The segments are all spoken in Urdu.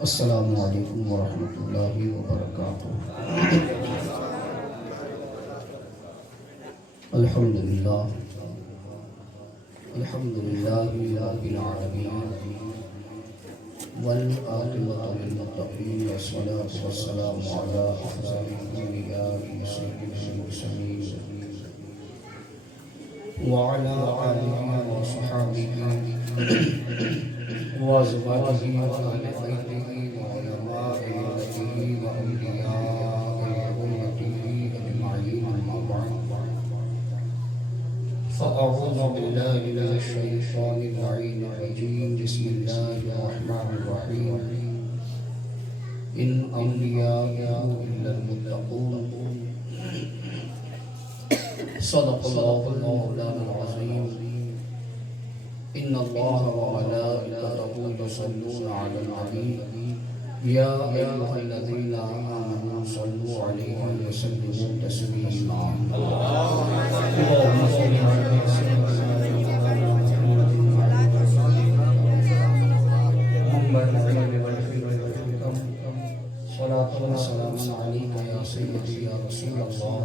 السلام علیکم ورحمۃ اللہ وبرکاتہ۔ الحمدللہ رب العالمین والعاقبۃ للمتقین والصلاة والسلام علی افضل الانبیاء سید المرسلین وعلی آلہ وصحبہ وازواجہ وآل بیتہ وعلماء امتہ وانبیاء امتہ اجمعین، اما بعد فاعوذ باللہ من الشیطان اللعین الرجیم، بسم اللہ الرحمن الرحیم۔ ان اولیاء الا المتقون، صدق اللہ مولانا العظیم۔ ان اللہ وملائکتہ یصلون علی النبی یا ایھا الذین آمنوا صلوا علیہ وسلموا تسلیما۔ اللهم صل علی سیدنا محمد صلاۃ و سلام علیک یا سیدی یا رسول اللہ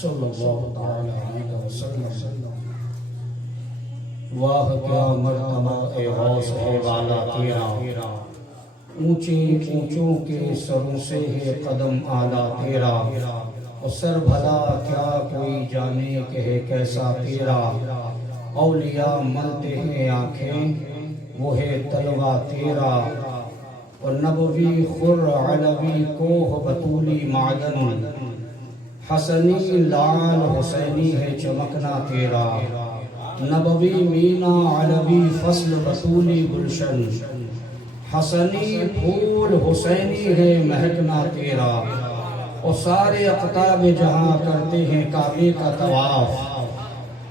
صلی اللہ تعالی علیہ وسلم۔ واہ کیا مرتبہ اے غوث ہے والا تیرا، اونچے اونچوں کے سروں سے ہے قدم اعلیٰ تیرا، اور سر بھلا کیا کوئی جانے کہ ہے کیسا تیرا۔ اولیاء ملتے ہیں آنکھیں وہ ہے تلوہ تیرا، اور نبوی خر علوی کوہ بطولی معدن، حسنی لال حسینی ہے چمکنا تیرا۔ نبوی مینا علوی فصل بطولی گلشن، حسنی پھول حسینی ہے مہکنا تیرا، اور سارے اقطاب جہاں کرتے ہیں کعبے کا طواف،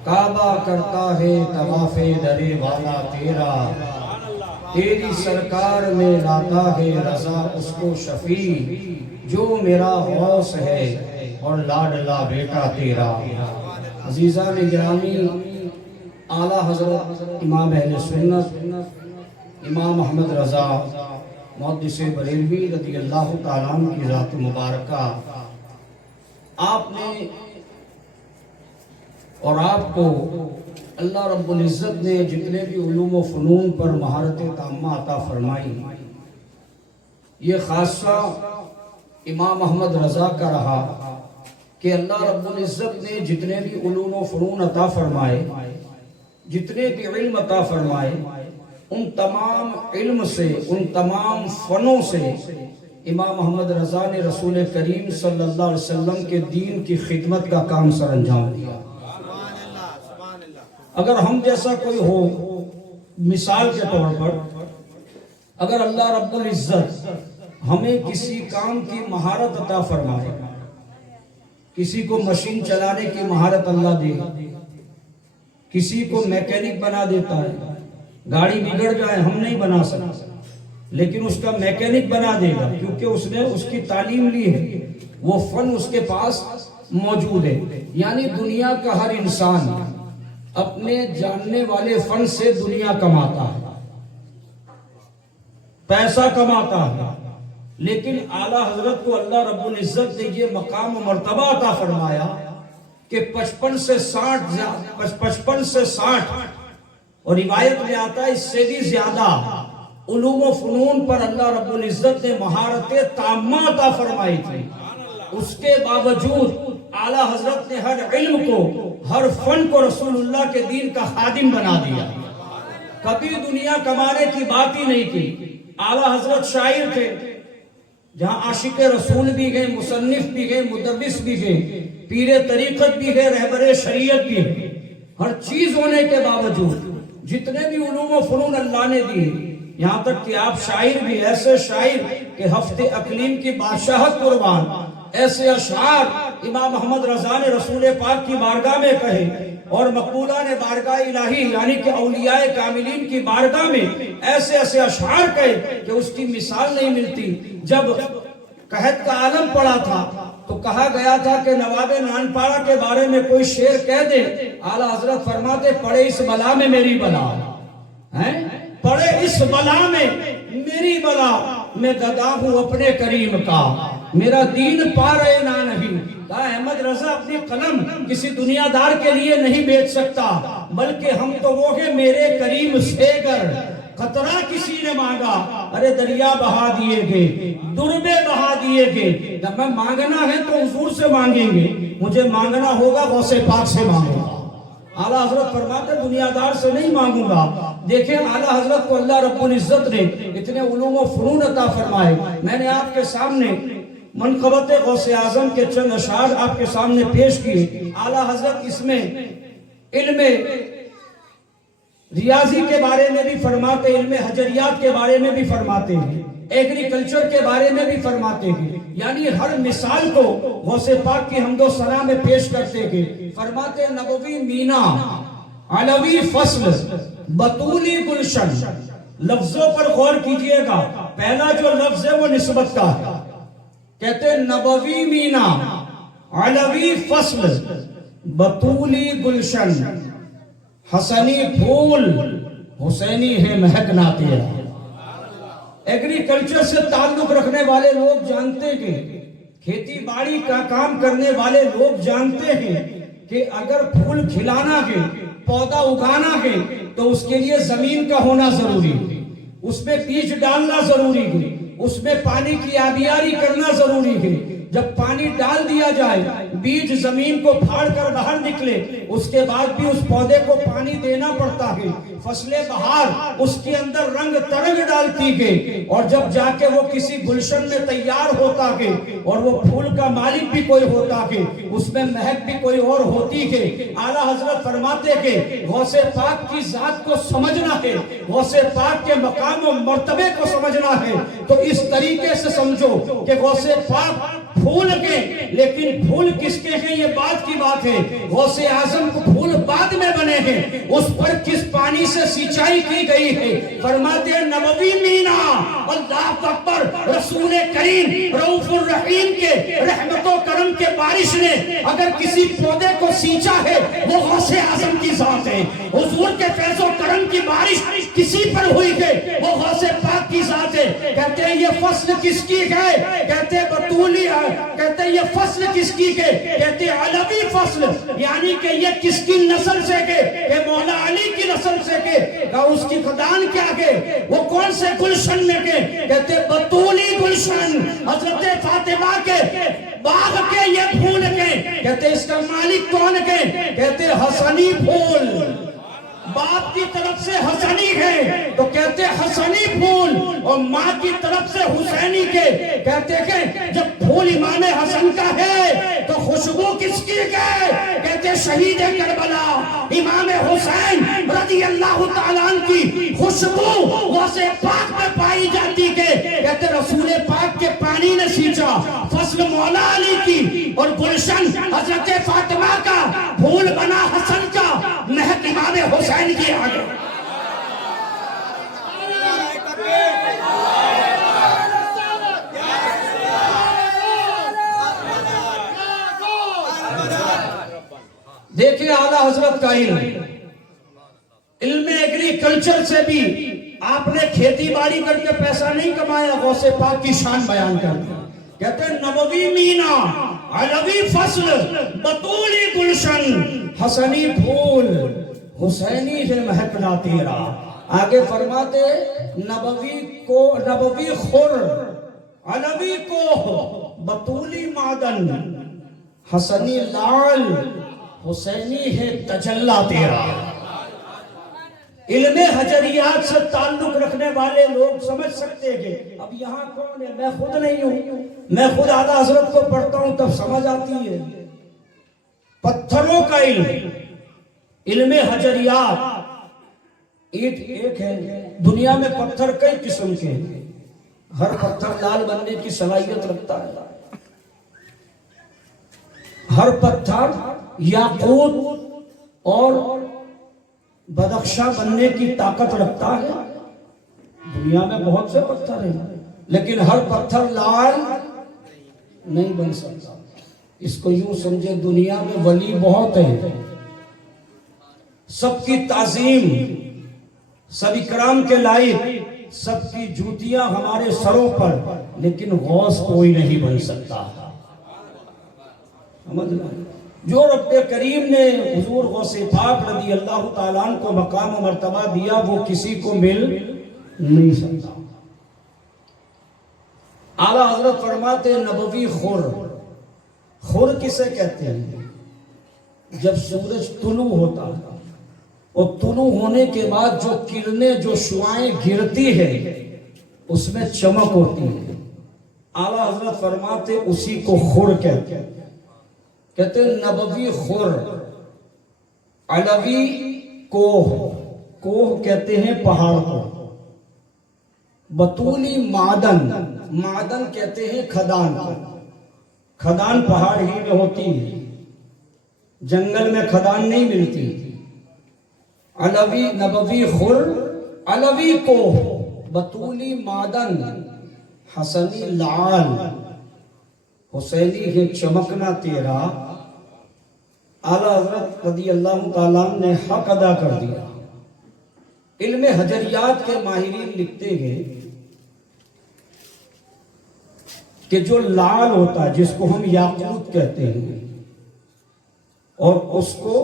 کعبہ کرتا ہے طواف درے والا تیرا۔ تیری سرکار میں لاتا ہے رضا اس کو شفیع، جو میرا غوث ہے اور لاڈلا بیٹا تیرا۔ عزیزان گرامی، اعلیٰ حضرت امام اہل سنت امام احمد رضا محدث بریلوی رضی اللہ تعالیٰ عنہ کی ذات مبارکہ، آپ نے اور آپ کو اللہ رب العزت نے جتنے بھی علوم و فنون پر مہارت تامہ عطا فرمائی، یہ خاصہ امام احمد رضا کا رہا کہ اللہ رب العزت نے جتنے بھی علوم و فنون عطا فرمائے، جتنے بھی علم عطا فرمائے، ان تمام علم سے، ان تمام فنوں سے امام احمد رضا نے رسول کریم صلی اللہ علیہ وسلم کے دین کی خدمت کا کام سر انجام دیا۔ اگر ہم جیسا کوئی ہو، مثال کے طور پر اگر اللہ رب العزت ہمیں کسی کام کی مہارت عطا فرمائے، کسی کو مشین چلانے کی مہارت اللہ دے، کسی کو میکینک بنا دیتا ہے، گاڑی بگڑ جائے ہم نہیں بنا سکتے لیکن اس کا میکینک بنا دے گا، کیونکہ اس نے اس کی تعلیم لی ہے، وہ فن اس کے پاس موجود ہے۔ یعنی دنیا کا ہر انسان اپنے جاننے والے فن سے دنیا کماتا ہے، پیسہ کماتا ہے، لیکن اعلیٰ حضرت کو اللہ رب العزت نے یہ مقام و مرتبہ عطا فرمایا کہ 55 سے 60 اور روایت میں آتا ہے اس سے بھی زیادہ علوم و فنون پر اللہ رب العزت نے مہارت تامہ عطا فرمائی تھی۔ اس کے باوجود اعلیٰ حضرت نے ہر علم کو، ہر فن کو رسول اللہ کے دین کا خادم بنا دیا، کبھی دنیا کمانے کی بات ہی نہیں کی۔ اعلیٰ حضرت شاعر تھے، جہاں عاشق رسول بھی گئے، مصنف بھی گئے، مدرس بھی گئے، پیر طریقت بھی ہے، رہبر شریعت بھی ہے۔ ہر چیز ہونے کے باوجود جتنے بھی علوم و فنون اللہ نے دیے، یہاں تک کہ آپ شاعر بھی، ایسے شاعر کہ ہفتے اقلیم کی بادشاہت قربان، ایسے اشعار امام احمد رضا نے رسول پاک کی بارگاہ میں کہے، اور مقبولان بارگاہ الہی یعنی کہ اولیاء کاملین کی بارگاہ میں ایسے ایسے اشعار کہے کہ اس کی مثال نہیں ملتی۔ جب قحط کا عالم پڑا تھا تو کہا گیا تھا کہ نواب نانپارہ کے بارے میں کوئی شعر کہہ دے، اعلیٰ حضرت فرماتے پڑے اس بلا میں میری بلا، پڑے اس بلا میں میری بلا میں گدا ہوں اپنے کریم کا، میرا دین پا رہے نہ نہیں۔ کہا احمد رضا اپنی قلم کسی دنیا دار کے لیے نہیں بیچ سکتا، بلکہ ہم تو وہ ہیں میرے کریم سے گر قطرہ کسی نے مانگا، ارے دریا بہا دیے گئے، دربے بہا دیے گئے۔ جب میں مانگنا ہے تو حضور سے مانگیں گے، مجھے مانگنا ہوگا غوث پاک سے مانگوں گا۔ اعلیٰ حضرت فرماتے دنیا دار سے نہیں مانگوں گا۔ دیکھیں اعلیٰ حضرت کو اللہ رب العزت نے اتنے علوم و فنون عطا فرمائے۔ میں نے آپ کے سامنے منقبت غوث اعظم کے چند اشعار آپ کے سامنے پیش کیے۔ اعلیٰ حضرت اس میں علم ریاضی کے بارے میں بھی فرماتے، علم حجریات کے بارے میں بھی فرماتے ہیں، ایگریکلچر کے بارے میں بھی فرماتے ہیں، یعنی ہر مثال کو غوث پاک کی حمد و ثنا میں پیش کرتے ہیں۔ فرماتے نبوی مینا، علوی فصل، بطولی گلشن۔ لفظوں پر غور کیجئے گا، پہلا جو لفظ ہے وہ نسبت کا ہے۔ کہتے نبوی مینا، علوی فصل، بطولی گلشن، حسنی پھول، حسینی ہے مہکنا تیرا۔ ایگریکلچر سے تعلق رکھنے والے لوگ جانتے ہیں، کھیتی باڑی کا کام کرنے والے لوگ جانتے ہیں کہ اگر پھول کھلانا ہے، پودا اگانا ہے تو اس کے لیے زمین کا ہونا ضروری ہے، اس میں بیج ڈالنا ضروری ہے، اس میں پانی کی آبیاری کرنا ضروری ہے۔ جب پانی ڈال دیا جائے، بیج زمین کو پھاڑ کر باہر نکلے، اس کے بعد بھی اس پودے کو پانی دینا پڑتا ہے۔ فصل بہار اس کے اندر رنگ ترنگ ڈالتی ہے، اور جب جا کے وہ کسی گلشن میں تیار ہوتا ہے اور وہ پھول کا مالک بھی کوئی ہوتا ہے، اس میں مہک بھی کوئی اور ہوتی ہے۔ اعلیٰ حضرت فرماتے کہ غوث پاک کی ذات کو سمجھنا ہے، غوث پاک کے مقام و مرتبے کو سمجھنا ہے تو اس طریقے سے سمجھو کہ غوث پاک پھول کے، لیکن پھول کس کے ہیں یہ بات کی بات ہے۔ غوث اعظم کو پھول بعد میں بنے ہیں، اس پر کس پانی سے سینچائی کی گئی ہے۔ فرماتے ہیں نبوی مینا، اللہ اکبر، رسول کریم رؤوف الرحیم کے رحمت و کرم کے بارش نے اگر کسی پودے کو سینچا ہے وہ غوث اعظم کی ذات ہے۔ حضور کے فیض و کرم کی بارش کسی پر ہوئی ہے وہ غوث پاک کی ذات ہے۔ کہتے ہیں یہ فصل کس کی ہے؟ کہتے ہیں بطولی ہے۔ کہتے ہیں یہ فصل کس کی ہے؟ کہتے ہیں علوی فصل، یعنی کہ یہ کس کی نسل سے ہے؟ کہ مولا علی کی نسل سے ہے۔ کہا اس کی خدان کیا ہے؟ وہ کون سے گلشن میں ہے؟ کہتے ہیں بطولی گلشن، حضرت فاطمہ کے باغ کے یہ پھول کے۔ کہتے ہیں اس کا مالک کون ہے؟ کہتے ہیں حسنی پھول، باپ کی طرف سے حسنی ہے تو کہتے حسنی پھول، اور ماں کی طرف سے حسینی کے۔ کہتے کہ جب پھول امام حسن کا ہے تو خوشبو کس کی ہے؟ کہتے شہید کربلا امام حسین رضی اللہ تعالیٰ عنہ کی خوشبو غوث پاک میں پائی جاتی ہے۔ کہتے رسول پاک کے پانی نے سینچا، فصل مولا علی کی، اور گلشن حضرت فاطمہ کا، پھول بنا حسن کا، مہک امام حسین کی آگے۔ دیکھیں اعلیٰ حضرت کا علم ایگریکلچر سے بھی آپ نے کھیتی باڑی کر کے پیسہ نہیں کمایا، غوث پاک کی شان بیان کر دیا۔ کہتے ہیں نبوی مینا، علوی فصل، بطولی گلشن، حسنی پھول، حسینی ہے مہکنا تیرا۔ آگے فرماتے نبوی خور، علوی کو، بطولی معدن، حسنی لال، حسینی ہے تجلی تیرا۔ علم حجریات سے تعلق رکھنے والے لوگ سمجھ سکتے ہیں۔ اب یہاں کون ہے؟ میں خود نہیں ہوں، میں خود اعلیٰ حضرت کو پڑھتا ہوں تب سمجھ آتی ہے۔ پتھروں کا علم، علم حجریات ایک ہے۔ دنیا میں پتھر کئی قسم کے ہیں، ہر پتھر لال بننے کی صلاحیت رکھتا ہے، ہر پتھر یاقوت اور بدخشا بننے کی طاقت رکھتا ہے۔ دنیا میں بہت سے پتھر ہیں لیکن ہر پتھر لال نہیں بن سکتا۔ اس کو یوں سمجھے دنیا میں ولی بہت ہیں، سب کی تعظیم، سب اکرام کے لائق، سب کی جوتیاں ہمارے سروں پر، لیکن غوث کوئی نہیں بن سکتا۔ جو رب کریم نے حضور غوث پاک رضی اللہ تعالیٰ عنہ کو مقام و مرتبہ دیا وہ کسی کو مل نہیں سکتا۔ اعلیٰ حضرت فرماتے نبوی خور، خور کسے کہتے ہیں؟ جب سورج طلوع ہوتا ہے اور طلوع ہونے کے بعد جو کرنیں جو شعائیں گرتی ہے اس میں چمک ہوتی ہے، اعلیٰ حضرت فرماتے اسی کو خور کہتے ہیں۔ کہتے ہیں نبوی خور، علوی کوہ، کوہ کہتے ہیں پہاڑ کو، بطولی معدن، معدن کہتے ہیں کھدان کو، کھدان پہاڑ ہی میں ہوتی ہے، جنگل میں کھدان نہیں ملتی۔ علوی نبوی خور، علوی کوہ، بطولی معدن، حسنی لعال، حسینی ہے چمکنا تیرا۔ اعلیٰ حضرت رضی اللہ تعالیٰ نے حق ادا کر دیا۔ علم حجریات کے ماہرین لکھتے ہیں کہ جو لعل ہوتا ہے جس کو ہم یاقوت کہتے ہیں، اور اس کو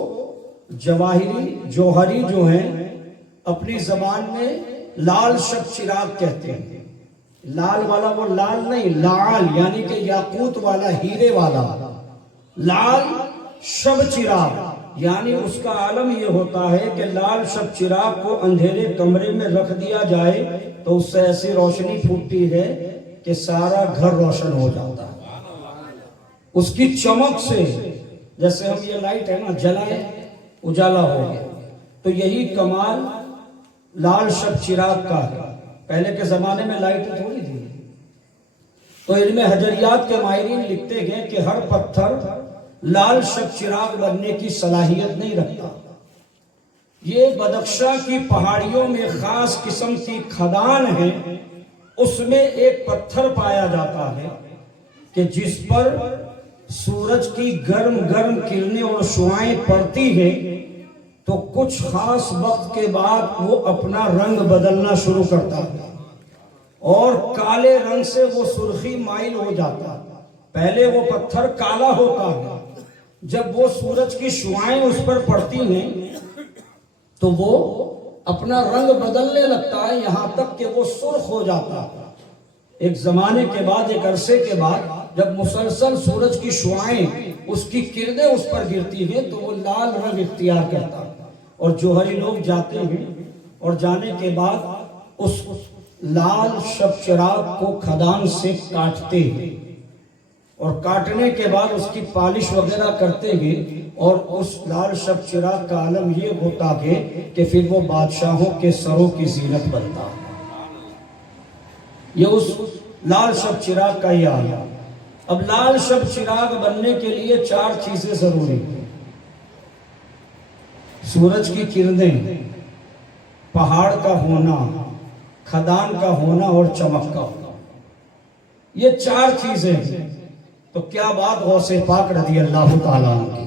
جواہری جوہری جو ہیں اپنی زبان میں لال شب چراغ کہتے ہیں۔ لال والا وہ لال نہیں، لعل یعنی کہ یاقوت والا، ہیرے والا۔ لال شب چراغ یعنی اس کا عالم یہ ہوتا ہے کہ لال شب چراغ کو اندھیرے کمرے میں رکھ دیا جائے تو اس سے ایسی روشنی پھوٹتی ہے کہ سارا گھر روشن ہو جاتا ہے اس کی چمک سے۔ جیسے ہم یہ لائٹ ہے نا جلائے اجالا ہو گیا، تو یہی کمال لال شب چراغ کا ہے۔ پہلے کے زمانے میں لائٹ تھوڑی تھی۔ تو علم حجریات کے ماہرین لکھتے ہیں کہ ہر پتھر لال شب چراغ بننے کی صلاحیت نہیں رکھتا۔ یہ بدخشاں کی پہاڑیوں میں خاص قسم کی کھدان ہے، اس میں ایک پتھر پایا جاتا ہے کہ جس پر سورج کی گرم گرم کرنیں اور شعائیں پڑتی ہیں تو کچھ خاص وقت کے بعد وہ اپنا رنگ بدلنا شروع کرتا ہے اور کالے رنگ سے وہ سرخی مائل ہو جاتا ہے۔ پہلے وہ پتھر کالا ہوتا ہے، جب وہ سورج کی شعائیں اس پر پڑتی ہیں تو وہ اپنا رنگ بدلنے لگتا ہے، یہاں تک کہ وہ سرخ ہو جاتا ہے۔ ایک زمانے کے بعد، ایک عرصے کے بعد جب مسلسل سورج کی شعائیں اس کی کرنیں اس پر گرتی ہیں تو وہ لال رنگ اختیار کرتا ہے، اور جوہری لوگ جاتے ہیں اور جانے کے بعد اس لال شب چراغ کو کھدان سے کاٹتے ہیں، اور کاٹنے کے بعد اس کی پالش وغیرہ کرتے ہیں، اور اس لال شب چراغ کا عالم یہ ہوتا ہے کہ پھر وہ بادشاہوں کے سروں کی زینت بنتا ہے۔ یہ اس لال شب چراغ کا یہ عالم۔ اب لال شب چراغ بننے کے لیے 4 چیزیں ضروری ہیں: سورج کی کرنیں، پہاڑ کا ہونا، کھدان کا ہونا اور چمک کا ہونا۔ یہ 4 چیزیں ہیں۔ تو کیا بات غوث پاک رضی اللہ تعالیٰ عنہ کی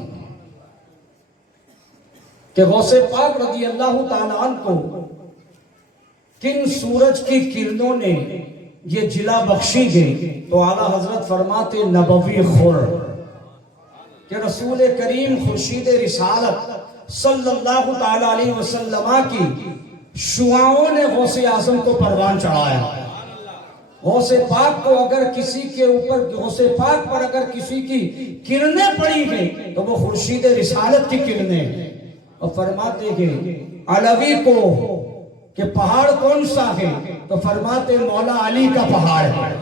کہ غوث پاک رضی اللہ تعالیٰ عنہ کو کن سورج کی کرنوں نے یہ جلا بخشی گئی؟ تو اعلیٰ حضرت فرماتے نبوی خور، کہ رسول کریم خورشید رسالت صلی اللہ تعالیٰ علیہ وسلم کی شعاؤں نے غوث اعظم کو پروان چڑھایا۔ غوث پاک کو اگر کسی کے اوپر، غوث پاک پر اگر کسی کی کرنیں پڑی گئی تو وہ خورشید رسالت کی کرنیں ہیں۔ اور فرماتے ہیں علوی کو کہ پہاڑ کون سا ہے؟ تو فرماتے مولا علی کا پہاڑ ہے۔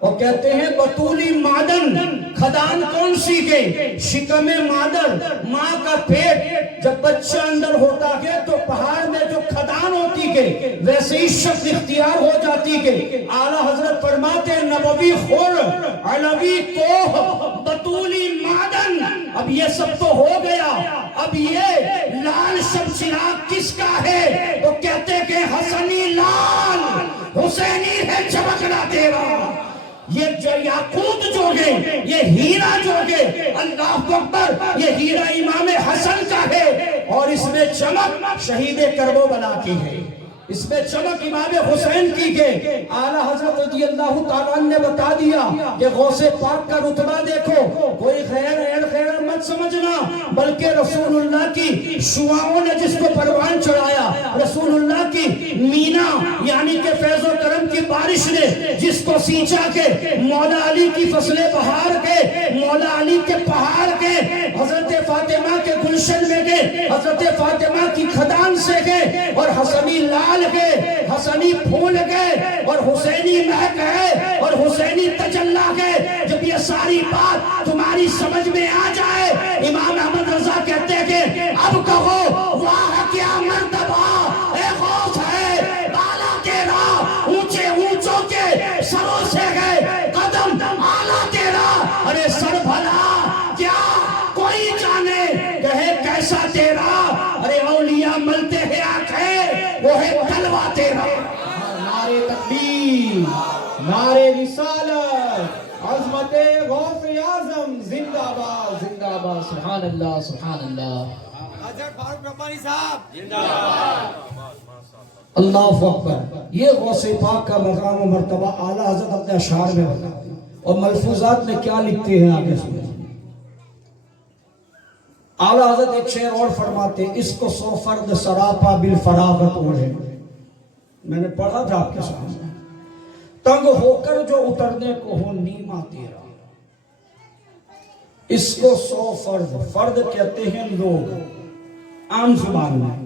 اور کہتے ہیں بطولی معدن، کھدان کون سی ہے؟ شکم مادر، ماں کا پیٹ جب بچہ اندر ہوتا ہے تو پہاڑ میں جو کھدان ہوتی ہے ویسے ہی شکل اختیار ہو جاتی ہے۔ اعلیٰ حضرت فرماتے ہیں نبوی خور، علوی کوہ، بطولی معدن۔ اب یہ سب تو ہو گیا، اب یہ لال شب چراغ کس کا ہے؟ تو کہتے کہ حسنی لال، حسینی ہے چمکنا تیرا۔ یہ جو یاقوت جو ہے، یہ ہیرا جو ہے، اللہ اکبر، یہ ہیرا امام حسن کا ہے، اور اس میں چمک شہید کربلا کی ہے۔ اس میں چمک امام حسین کی کہ اعلیٰ حضرت رضی اللہ تعالیٰ نے بتا دیا کہ غوث پاک کا رتبہ دیکھو، کوئی خیر مت سمجھنا، بلکہ رسول اللہ کی شعاؤں نے جس کو پروان چڑھایا، رسول اللہ کی مینا یعنی کہ فیض و کرم کی بارش نے جس کو سینچا کہ مولا علی کی فصلیں بہار کے، مولا علی کے پہاڑ کے، حضرت فاطمہ کے گلشن میں گئے، حضرت فاطمہ کی کھدان سے گئے، اور حسنی لال گئے، حسنی پھول گئے، اور حسینی مہک گئے، اور حسینی تجلا گئے۔ جب یہ ساری بات تمہاری سمجھ میں آ جائے، امام احمد رضا کہتے ہیں کہ اب کہو واہ کیا مرتبہ اے غوث ہے بالا تیرا، اونچے اونچوں کے سروں سے گئے قدم آلہ تیرا، ارے سر بھلا کیا کوئی جانے کہے کیسا تیرا، ارے اولیاء ملتے ہیں آنکھیں وہ ہے تلوہ تیرا۔ نعرے تکبیر، نعرے رسالت، عظمت غوث اعظم زندہ باد زندہ باد، سبحان اللہ سبحان اللہ۔ حضرت فاروق ربانی صاحب اللہ اکبر۔ یہ غوث پاک کا مقام و مرتبہ اعلیٰ حضرت اپنے اشعار میں بتاتے ہیں، اور ملفوظات میں کیا لکھتے ہیں آگے سنیں۔ اعلیٰ حضرت ایک شعر اور فرماتے ہیں، اس کو سو فرد سراپا بالفراغت اوڑھے، میں نے پڑھا تھا آپ کے سامنے، تنگ ہو کر جو اترنے کو ہو نیما تیرا، اس کو سو فرد کہتے ہیں لوگ عام زبان میں،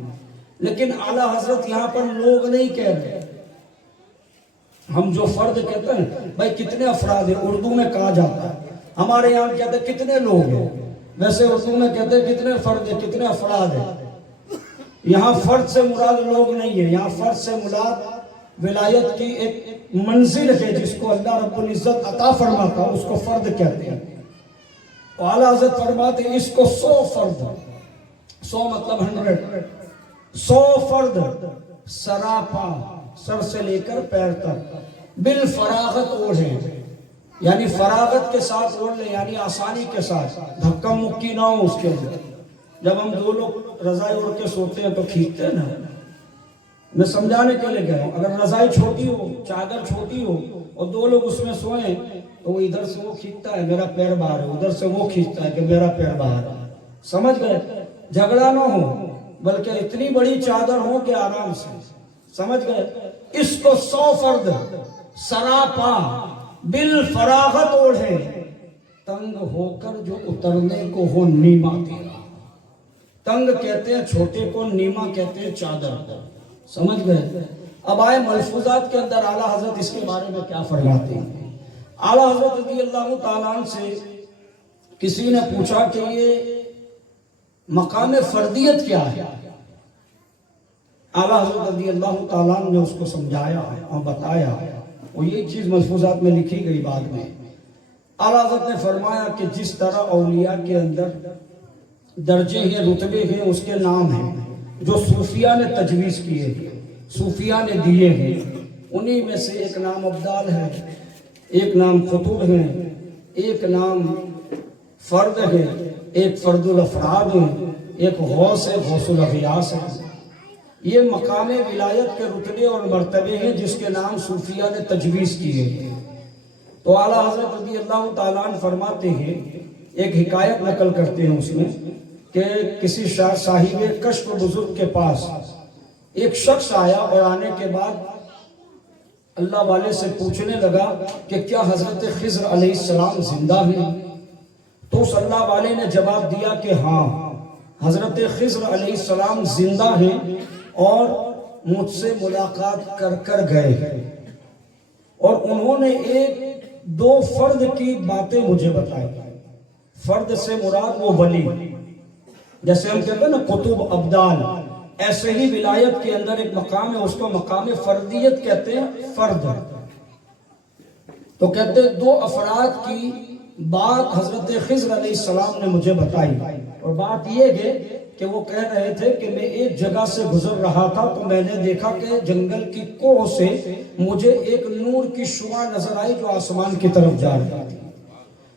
لیکن اعلیٰ حضرت یہاں پر لوگ نہیں کہہ رہے، ہم جو فرد کہتے ہیں بھائی کتنے افراد ہیں، اردو میں کہا جاتا ہے، ہمارے یہاں کہتے ہیں کتنے لوگ ہیں، ویسے اردو میں کہتے ہیں کتنے فرد ہیں، کتنے افراد ہیں۔ یہاں فرد سے مراد لوگ نہیں ہے، یہاں فرد سے مراد ولایت کی ایک منزل ہے جس کو اللہ رب العزت عطا فرماتا ہے، اس کو فرد کہتے ہیں۔ اعلیٰ حضرت فرماتے ہیں اس کو 100 فرد، 100 مطلب 100 فرد سراپا، سر سے لے کر پیر تک، بالفراغت اوڑھے، یعنی فراغت کے ساتھ اوڑھ لیں، یعنی آسانی کے ساتھ، دھکا مکی نہ ہو اس کے اندر۔ جب ہم دو لوگ رضائی اوڑھ کے سوتے ہیں تو کھینچتے ہیں نا، میں سمجھانے کے لیے کہہ رہا ہوں، اگر رضائی چھوٹی ہو، چادر چھوٹی ہو اور دو لوگ اس میں سوئیں تو وہ ادھر سے وہ کھینچتا ہے میرا پیر باہر ہے، ادھر سے وہ کھینچتا ہے کہ میرا پیر باہر ہے، سمجھ گئے؟ جھگڑا نہ ہو بلکہ اتنی بڑی چادر ہو کہ آرام سے، سمجھ گئے؟ اس کو 100 فرد سراپا بالفراغت اوڑھے، تنگ ہو کر جو اترنے کو ہو نیما تیرا۔ تنگ کہتے ہیں چھوٹے کو، نیما کہتے ہیں چادر کو، سمجھ گئے؟ اب آئے ملفوظات کے اندر اعلیٰ حضرت اس کے بارے میں کیا فرماتے ہیں۔ اعلیٰ حضرت رضی اللہ تعالیٰ عنہ سے کسی نے پوچھا کہ یہ مقام فردیت کیا ہے، اعلیٰ حضرت رضی اللہ تعالیٰ عنہ نے اس کو سمجھایا اور بتایا، اور یہ چیز ملفوظات میں لکھی گئی بعد میں۔ اعلیٰ حضرت نے فرمایا کہ جس طرح اولیاء کے اندر درجے ہیں، رتبے ہیں، اس کے نام ہیں جو صوفیاء نے تجویز کیے ہیں، صوفیاء نے دیے ہیں، انہی میں سے ایک نام ابدال ہے، ایک نام خطوب ہے، ایک نام فرد ہے، ایک فرد الافراد ہے، ایک غوث ہے، غوث الاغیاث ہے۔ یہ مقام ولایت کے رتبے اور مرتبے ہیں جس کے نام صوفیاء نے تجویز کیے ہیں۔ تو اعلیٰ حضرت رضی اللہ تعالیٰ عنہ فرماتے ہیں، ایک حکایت نقل کرتے ہیں اس میں، کہ کسی صاحب کشف بزرگ کے پاس ایک شخص آیا، اور آنے کے بعد اللہ والے سے پوچھنے لگا کہ کیا حضرت خضر علیہ السلام زندہ ہیں؟ تو اس اللہ والے نے جواب دیا کہ ہاں، حضرت خضر علیہ السلام زندہ ہیں اور مجھ سے ملاقات کر گئے، اور انہوں نے ایک دو فرد کی باتیں مجھے بتائی۔ فرد سے مراد وہ ولی، جیسے ہم کہتے ہیں نا قطب ابدال، ایسے ہی ولایت کے اندر ایک مقام ہے، اس کو مقام فردیت کہتے ہیں، فرد۔ تو کہتے ہیں دو افراد کی بات حضرت خضر علیہ السلام نے مجھے بتائی، اور بات یہ ہے کہ وہ کہہ رہے تھے کہ میں ایک جگہ سے گزر رہا تھا تو میں نے دیکھا کہ جنگل کی کوہ سے مجھے ایک نور کی شعاع نظر آئی جو آسمان کی طرف جا رہی تھی۔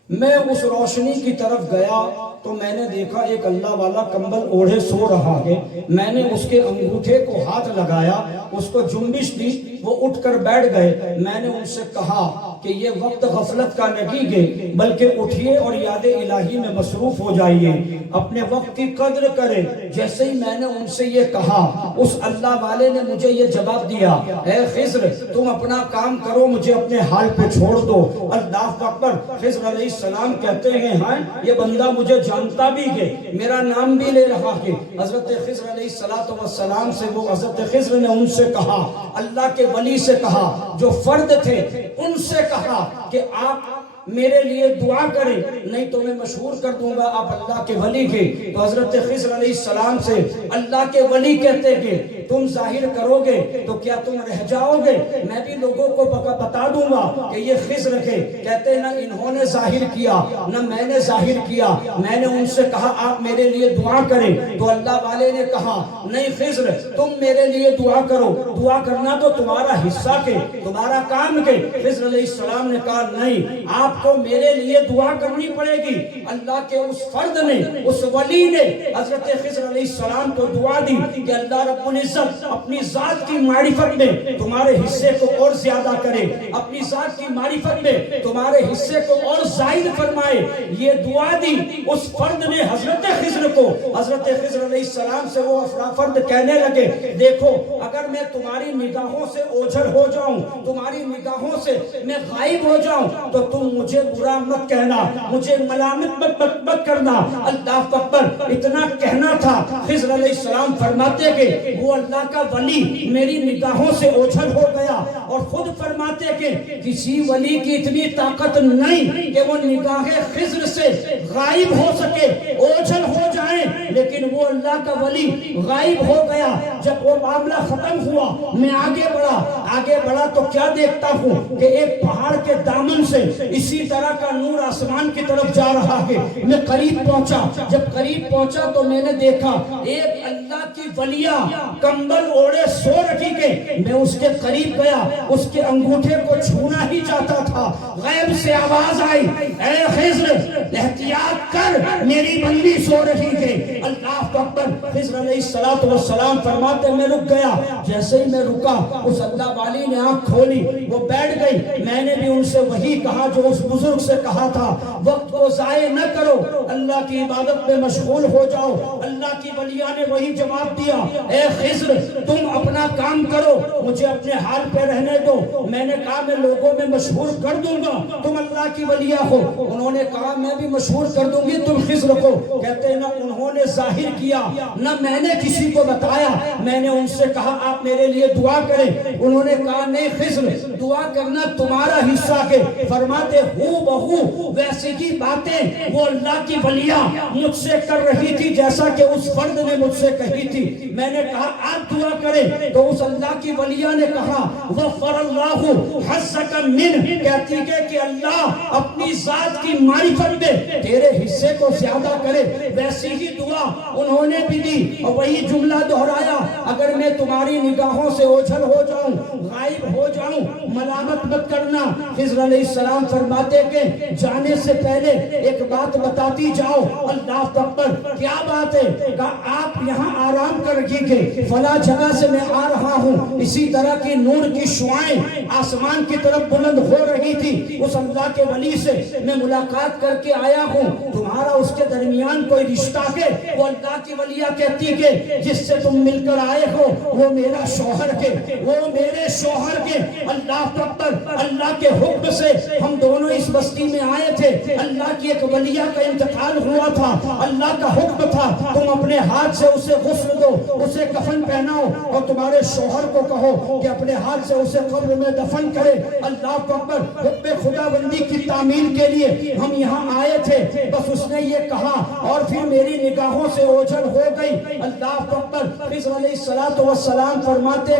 میں اس روشنی کی طرف گیا تو میں نے دیکھا ایک اللہ والا کمبل اوڑھے سو رہا ہے. میں نے اس کے انگوٹھے کو ہاتھ لگایا, اس کو جنبش دی, وہ اٹھ کر بیٹھ گئے. میں نے ان سے کہا کہ یہ وقت غفلت کا نہیں گے, بلکہ اٹھیے اور یاد الہی میں مصروف ہو جائیے, اپنے وقت کی قدر کریں. جیسے ہی میں نے ان سے یہ کہا, اس اللہ والے نے مجھے یہ جواب دیا, اے خضر تم اپنا کام کرو, مجھے اپنے حال پہ چھوڑ دو. اللہ اکبر. خضر علیہ السلام کہتے ہیں ہاں یہ بندہ مجھے جانتا بھی ہے, میرا نام بھی لے رہا ہے. حضرت خضر علیہ السلام سے وہ حضرت خضر نے ان سے کہا, اللہ کے ولی سے کہا, جو فرد تھے ان سے کہا کہ آپ میرے لیے دعا کریں, نہیں تو میں مشہور کر دوں گا آپ اللہ کے ولی کے. تو حضرت خضر علیہ السلام سے اللہ کے ولی کہتے کہ تم ظاہر کرو گے تو کیا تم رہ جاؤ گے؟ میں بھی لوگوں کو بتا دوں گا کہ یہ خضر کے. کہتے نہ انہوں نے ظاہر کیا نہ میں نے ظاہر کیا. میں نے ان سے کہا آپ میرے لیے دعا کریں, تو اللہ والے نے کہا نہیں خضر تم میرے لیے دعا کرو, دعا کرنا تو تمہارا حصہ کے, تمہارا کام کے. خضر علیہ السلام نے کہا نہیں, آپ کو میرے لیے دعا کرنی پڑے گی. اللہ کے اس فرد نے, اس ولی نے حضرت خضر علیہ السلام کو دعا دی کہ اللہ رب العزت اپنی ذات کی معرفت میں تمہارے حصے کو اور زیادہ کرے, اپنی ذات کی معرفت میں تمہارے حصے کو اور زائد فرمائے. یہ دعا دی اس فرد نے حضرت خضر کو. حضرت خضر علیہ السلام سے وہ فرد کہنے لگے دیکھو اگر میں تمہاری نگاہوں سے اوجھل ہو جاؤں, تمہاری نگاہوں سے میں غائب ہو جاؤں, تو تم مجھے برا مت کہنا, مجھے ملامت مت کرنا. اللہ اکبر. اتنا کہنا تھا. خضر علیہ السلام فرماتے کہ وہ اللہ کا ولی میری نگاہوں سے اوجھل ہو گیا, اور خود فرماتے کہ کسی ولی کی اتنی طاقت نہیں کہ وہ نگاہ خضر سے غائب ہو سکے, اوجھل ہو جائیں, لیکن وہ اللہ کا ولی غائب ہو گیا. جب وہ معاملہ ختم ہوا میں آگے بڑھا تو کیا دیکھتا ہوں کہ ایک پہاڑ کے دامن سے اسی طرح کا نور آسمان کی طرف جا رہا ہے. میں قریب پہنچا, جب قریب پہنچا تو میں نے دیکھا ایک اللہ کی ولیہ کمبل اوڑے سو رہی کے. میں اس کے قریب گیا, اس کے انگوٹھے کو چھونا ہی چاہتا تھا. غیب سے آواز آئی, اے خضر احتیاط کر, میری بندی سو رہی ہے. اللہ اکبر. خضر علیہ السلام فرماتے میں رک گیا. جیسے ہی میں رکا اس اللہ والی نے آنکھ کھولی, وہ بیٹھ گئی. میں نے بھی ان سے وہی کہا جو اس بزرگ سے کہا تھا, وقت کو ضائع نہ کرو, اللہ کی عبادت میں مشغول ہو جاؤ. اللہ کی ولیہ نے وہی جواب دیا, اے خضر تم اپنا کام کرو, مجھے اپنے حال پہ رہنے دو. میں نے کہا میں لوگوں میں مشہور کر دوں گا, تم اللہ کی ولیہ ہو. انہوں نے کہا میں بھی مشہور کر دوں گی تم خضر کو. کہتے نہ انہوں نے ظاہر کیا نہ میں نے کسی کو بتایا. میں نے ان سے کہا آپ میرے لیے دعا کریں. انہوں نے کہا نہیں خضر دعا کرنا تمہارا حصہ کے. فرماتے ہو بہو ویسی کی باتیں وہ اللہ کی ولیہ مجھ سے کر رہی تھی جیسا کہ اس فرد نے مجھ سے کہی تھی. میں نے کہا آپ دعا کریں, تو اس اللہ کی ولیہ نے کہا غفر اللہ حظک من, کہتی ہے کہ اللہ اپنی ذات کی معرفت میں تیرے حصے کو زیادہ کرے. ویسی ہی دعا انہوں نے بھی دی اور وہی جملہ دہرایا, اگر میں تمہاری نگاہوں سے اوجھل ہو جاؤں, غائب ہو جاؤں, ملامت مت کرنا. خضر علیہ السلام فرماتے کہ جانے سے پہلے ایک بات بتاتی جاؤ. اللہ اکبر. کیا بات ہے؟ کہا آپ یہاں آرام کر رکھیے, فلاں جگہ سے میں آ رہا ہوں. اسی طرح کی نور کی شعائیں آسمان کی طرف بلند ہو رہی تھی. اس اللہ کے ولی سے میں ملاقات کر کے آیا ہوں, تمہارا اس کے درمیان کوئی رشتہ ہے؟ وہ اللہ کی ولیہ کہتی کہ جس سے تم مل کر آئے ہو وہ میرا شوہر ہے, وہ میرے شوہر کے. اللہ اکبر. اللہ کے حکم سے ہم دونوں اس بستی میں آئے تھے. اللہ کی ایک ولیہ کا انتقال ہوا تھا, اللہ کا حکم تھا تم اپنے ہاتھ سے اسے غسل دو, اسے کفن پہناؤ, اور تمہارے شوہر کو کہو کہ اپنے ہاتھ سے اسے قبر میں دفن کرے. اللہ اکبر. حکم خدا بندی کی تعمیل کے لیے ہم یہاں آئے تھے, بس اس نے یہ کہا اور پھر میری نگاہوں سے اوجھل ہو گئی. اللہ اکبر. خضر علیہ السلام فرماتے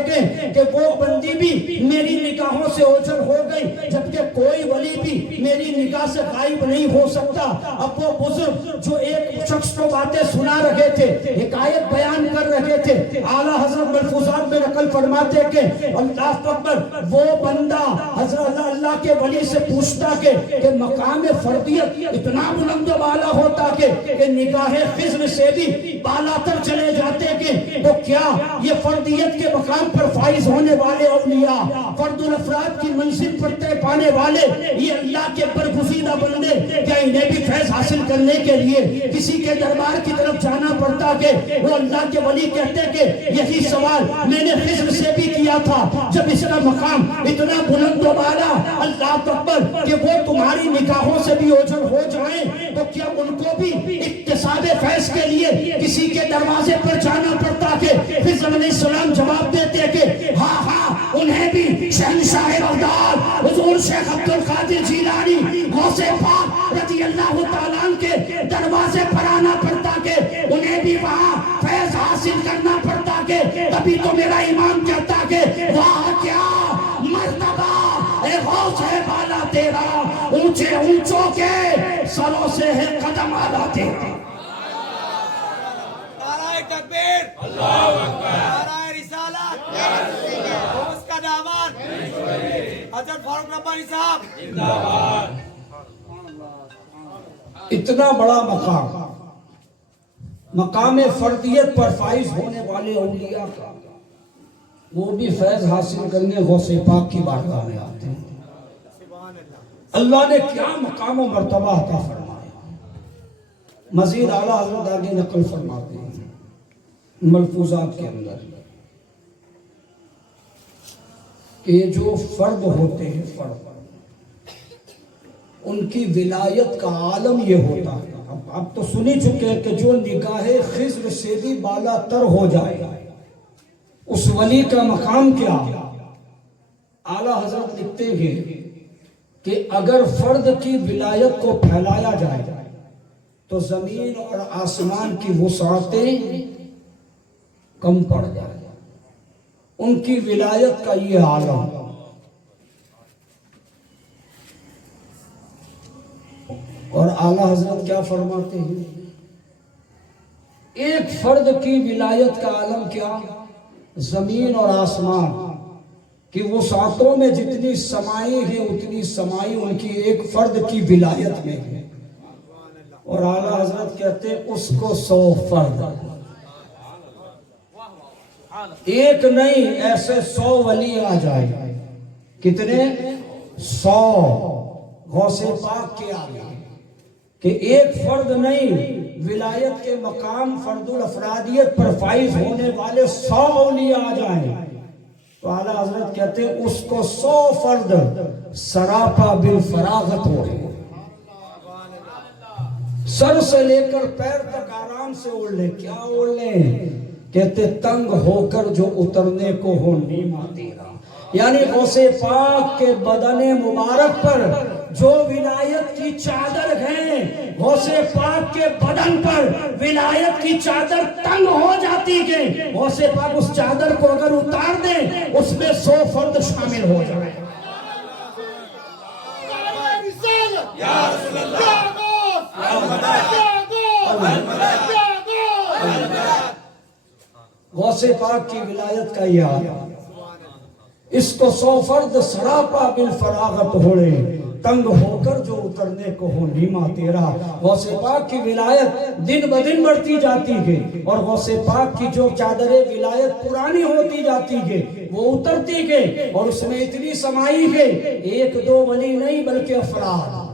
کہ وہ بندی بھی میری نگاہوں سے اوجھل ہو گئی, جبکہ کوئی ولی بھی میری نگاہ سے غائب نہیں ہو سکتا۔ اب وہ بزرگ جو ایک شخص کو باتیں سنا رہے تھے، حکایت بیان کر رہے تھے، اعلیٰ حضرت ملفوظات میں نقل فرماتے کہ اللہ اکبر، وہ بندہ حضرت اللہ کے ولی سے پوچھتا کہ مقام فردیت اتنا بلند و بالا ہوتا کہ نگاہ خضر سے بھی بالا تر چلے جاتے کہ وہ کیا یہ فردیت کے مقام پر فائز ہونے والے اولیاء، فرد الافراد کی منزل پر طے پانے والے یہ اللہ کے برگزیدہ بندے، کیا انہیں بھی فیض حاصل کرنے کے لیے کسی کے دربار کی طرف جانا پڑتا؟ کہ وہ اللہ کے ولی کہتے کہ یہی سوال میں نے خضر سے بھی کیا تھا، جب اس کا مقام اتنا بلند و بالا اللہ اکبر کہ وہ تمہاری نگاہوں سے بھی اوجھل ہو جائیں، تو کیا ان کو بھی اکتساب فیض کے لیے کسی کے دروازے پر جانا پڑتا؟ کہ خضر علیہ السلام جواب دیتے کہ ہاں ہاں، انہیں بھی شہنشاہ بغداد حضور شیخ عبد القادر جیلانی غوث پاک رضی اللہ تعالیٰ عنہ کے دروازے پر آنا پڑتا، کہ انہیں بھی وہاں فیض حاصل کرنا پڑتا، کہ تبھی تو میرا امام کہتا کہ واہ کیا مرتبہ اے غوث ہے بالا تیرا، اونچے اونچوں کے سروں سے ہے قدم آلا تیرا۔ نعرہ تکبیر، اللہ اکبر، نعرہ رسالت، اس کا دامن حضرت فاروق ربانی صاحب۔ اتنا بڑا مقام فردیت پر فائز ہونے والے اولیاء کا، وہ بھی فیض حاصل کرنے غوث پاک کی بارگاہ میں آتے ہیں۔ اللہ نے کیا مقام و مرتبہ عطا فرمایا، مزید اعلیٰ حضرت آگے نقل فرماتے ہیں ملفوظات کے اندر کہ جو فرد ہوتے ہیں، فرد ان کی ولایت کا عالم یہ ہوتا ہے، اب تو سنی چکے ہیں کہ جو نگاہ خضر سے بھی بالا تر ہو جائے اس ولی کا مقام کیا؟ اعلیٰ حضرت لکھتے ہیں کہ اگر فرد کی ولایت کو پھیلایا جائے تو زمین اور آسمان کی وسعتیں کم پڑ جائیں، ان کی ولایت کا یہ عالم۔ اور اعلیٰ حضرت کیا فرماتے ہیں؟ ایک فرد کی ولایت کا عالم کیا؟ زمین اور آسمان کی وسعتوں میں جتنی سمائی ہیں اتنی سمائی ان کی ایک فرد کی ولایت میں ہے۔ اور اعلیٰ حضرت کہتے ہیں اس کو 100 فرد، ایک نہیں ایسے 100 ولی آ جائے، کتنے؟ 100 غوث پاک کے آگے، کہ ایک فرد نہیں، ولایت کے مقام فرد الافرادیت پر فائز ہونے والے 100 اولیاء آ جائیں تو اعلیٰ حضرت کہتے ہیں اس کو 100 فرد سراپا بالفراغت ہو رہے، سر سے لے کر پیر تک آرام سے اڑ لے۔ کیا اڑ لیں؟ کہتے تنگ ہو کر جو اترنے کو ہو نیما تیرا، یعنی غوث پاک کے بدن مبارک پر جو ولایت کی چادر ہے، غوث پاک کے بدن پر ولایت کی چادر تنگ ہو جاتی ہے، غوث پاک اس چادر کو اگر اتار دیں اس میں 100 فرد شامل ہو جائے۔ یا رسول اللہ، غوث پاک کی ولایت کا یہ عالم، اس کو 100 فرد سراپا بالفراغت ہوڑے، تنگ ہو کر جو اترنے کو ہو نیما تیرا۔ غوث پاک کی ولایت دن بدن بڑھتی جاتی ہے اور غوث پاک کی جو چادر ولایت پرانی ہوتی جاتی ہے وہ اترتی ہے، اور اس میں اتنی سمائی ہے، ایک دو ولی نہیں بلکہ افراد،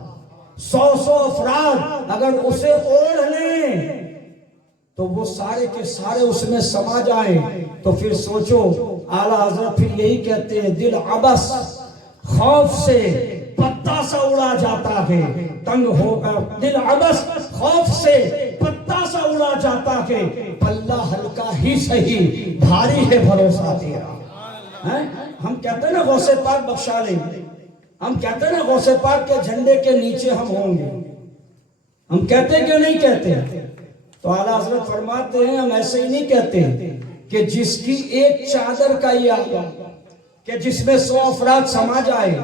100 افراد اگر اسے اوڑھ لیں تو وہ سارے کے سارے اس میں سما جائیں، تو پھر سوچو اعلیٰ حضرت پھر یہی کہتے ہیں دل عبس، خوف سے پتا سا اڑا جاتا ہے، تنگ ہو کر دل عبس، خوف سے پتا سا اڑا جاتا ہے، پلہ ہلکا ہی صحیح بھاری ہے بھروسہ تیرا۔ ہم کہتے ہیں نا غوث پاک بخشا لیں، ہم کہتے ہیں نا غوث پاک کے جھنڈے کے نیچے ہم ہوں گے، ہم کہتے کہ نہیں کہتے؟ تو اعلیٰ حضرت فرماتے ہیں ہم ایسے ہی نہیں کہتے کہ جس کی ایک چادر کا یہ عالم کہ جس میں 100 افراد سما جائے،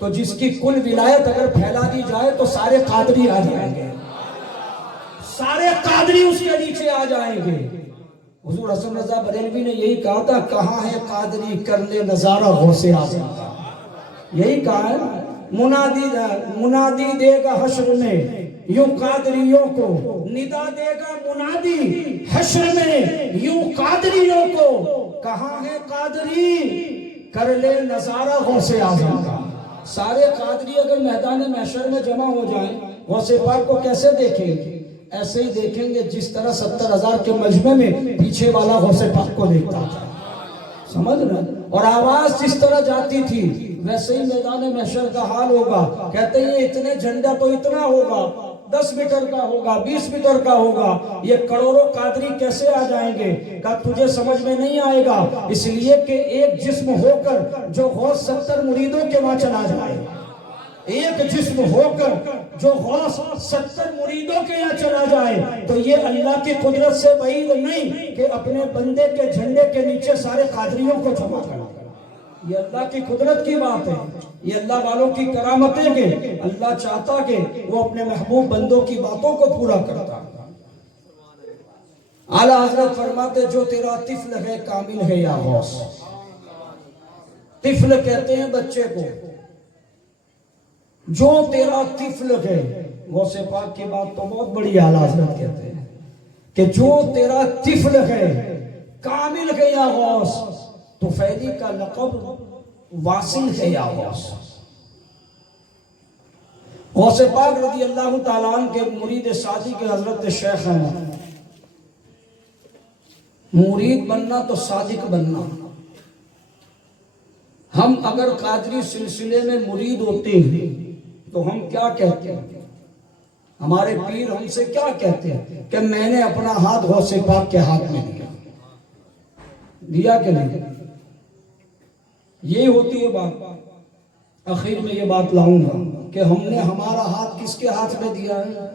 تو جس کی کل ولایت اگر پھیلا دی جائے تو سارے قادری آ جائیں گے، سارے قادری اس کے نیچے آ جائیں گے۔ حضور حسن رضا بریلوی نے یہی کہا تھا، کہاں ہے قادری کر لے نظارہ غوث اعظم کا، یہی کہا ہے۔ منادی دے گا حشر میں یوں قادریوں کو، ندا دے گا منادی حشر میں یوں قادریوں کو، کہاں ہے قادری کر لے نظارہ غوث اعظم کا۔ سارے قادری اگر میدان محشر میں جمع ہو جائیں، غوث پاک کو کیسے دیکھیں گے؟ ایسے ہی دیکھیں گے جس طرح 70,000 کے مجمع میں پیچھے والا غوث پاک کو دیکھتا تھا، سمجھ رہے؟ اور آواز جس طرح جاتی تھی ویسے ہی میدان محشر کا حال ہوگا۔ کہتے ہیں اتنے جھنڈا تو اتنا ہوگا، 10 میٹر کا ہوگا، 20 میٹر کا ہوگا، یہ کروڑوں قادری کیسے آ جائیں گے؟ کہا تجھے سمجھ میں نہیں آئے گا، اس لیے کہ ایک جسم ہو کر جو غوث 70 مریدوں کے وہاں چلا جائے، ایک جسم ہو کر جو غوث 70 مریدوں کے یہاں چلا جائے، تو یہ اللہ کی قدرت سے بعید نہیں کہ اپنے بندے کے جھنڈے کے نیچے سارے قادریوں کو جمع کرنا۔ یہ اللہ کی قدرت کی بات ہے، یہ اللہ والوں کی کرامتیں کہ اللہ چاہتا کہ وہ اپنے محبوب بندوں کی باتوں کو پورا کرتا۔ اعلیٰ حضرت فرماتے جو تیرا طفل ہے کامل ہے یا غوث۔ طفل کہتے ہیں بچے کو، جو تیرا طفل ہے، غوث پاک کی بات تو بہت بڑی اعلیٰ حضرت کہتے ہیں کہ جو تیرا طفل ہے کامل ہے یا غوث، تو فیدی کا لقب واصل ہے یا غوث۔ غوث پاک رضی اللہ تعالیٰ عنہ کے مرید سعدی کے حضرت شیخ ہیں، مرید بننا تو صادق بننا۔ ہم اگر قادری سلسلے میں مرید ہوتے ہیں تو ہم کیا کہتے ہیں؟ ہمارے پیر ہم سے کیا کہتے ہیں کہ میں نے اپنا ہاتھ غوث پاک کے ہاتھ میں دیا کہ نہیں؟ یہی ہوتی ہے بات۔ اخیر میں یہ بات لاؤں گا کہ ہم نے ہمارا ہاتھ کس کے ہاتھ میں دیا ہے،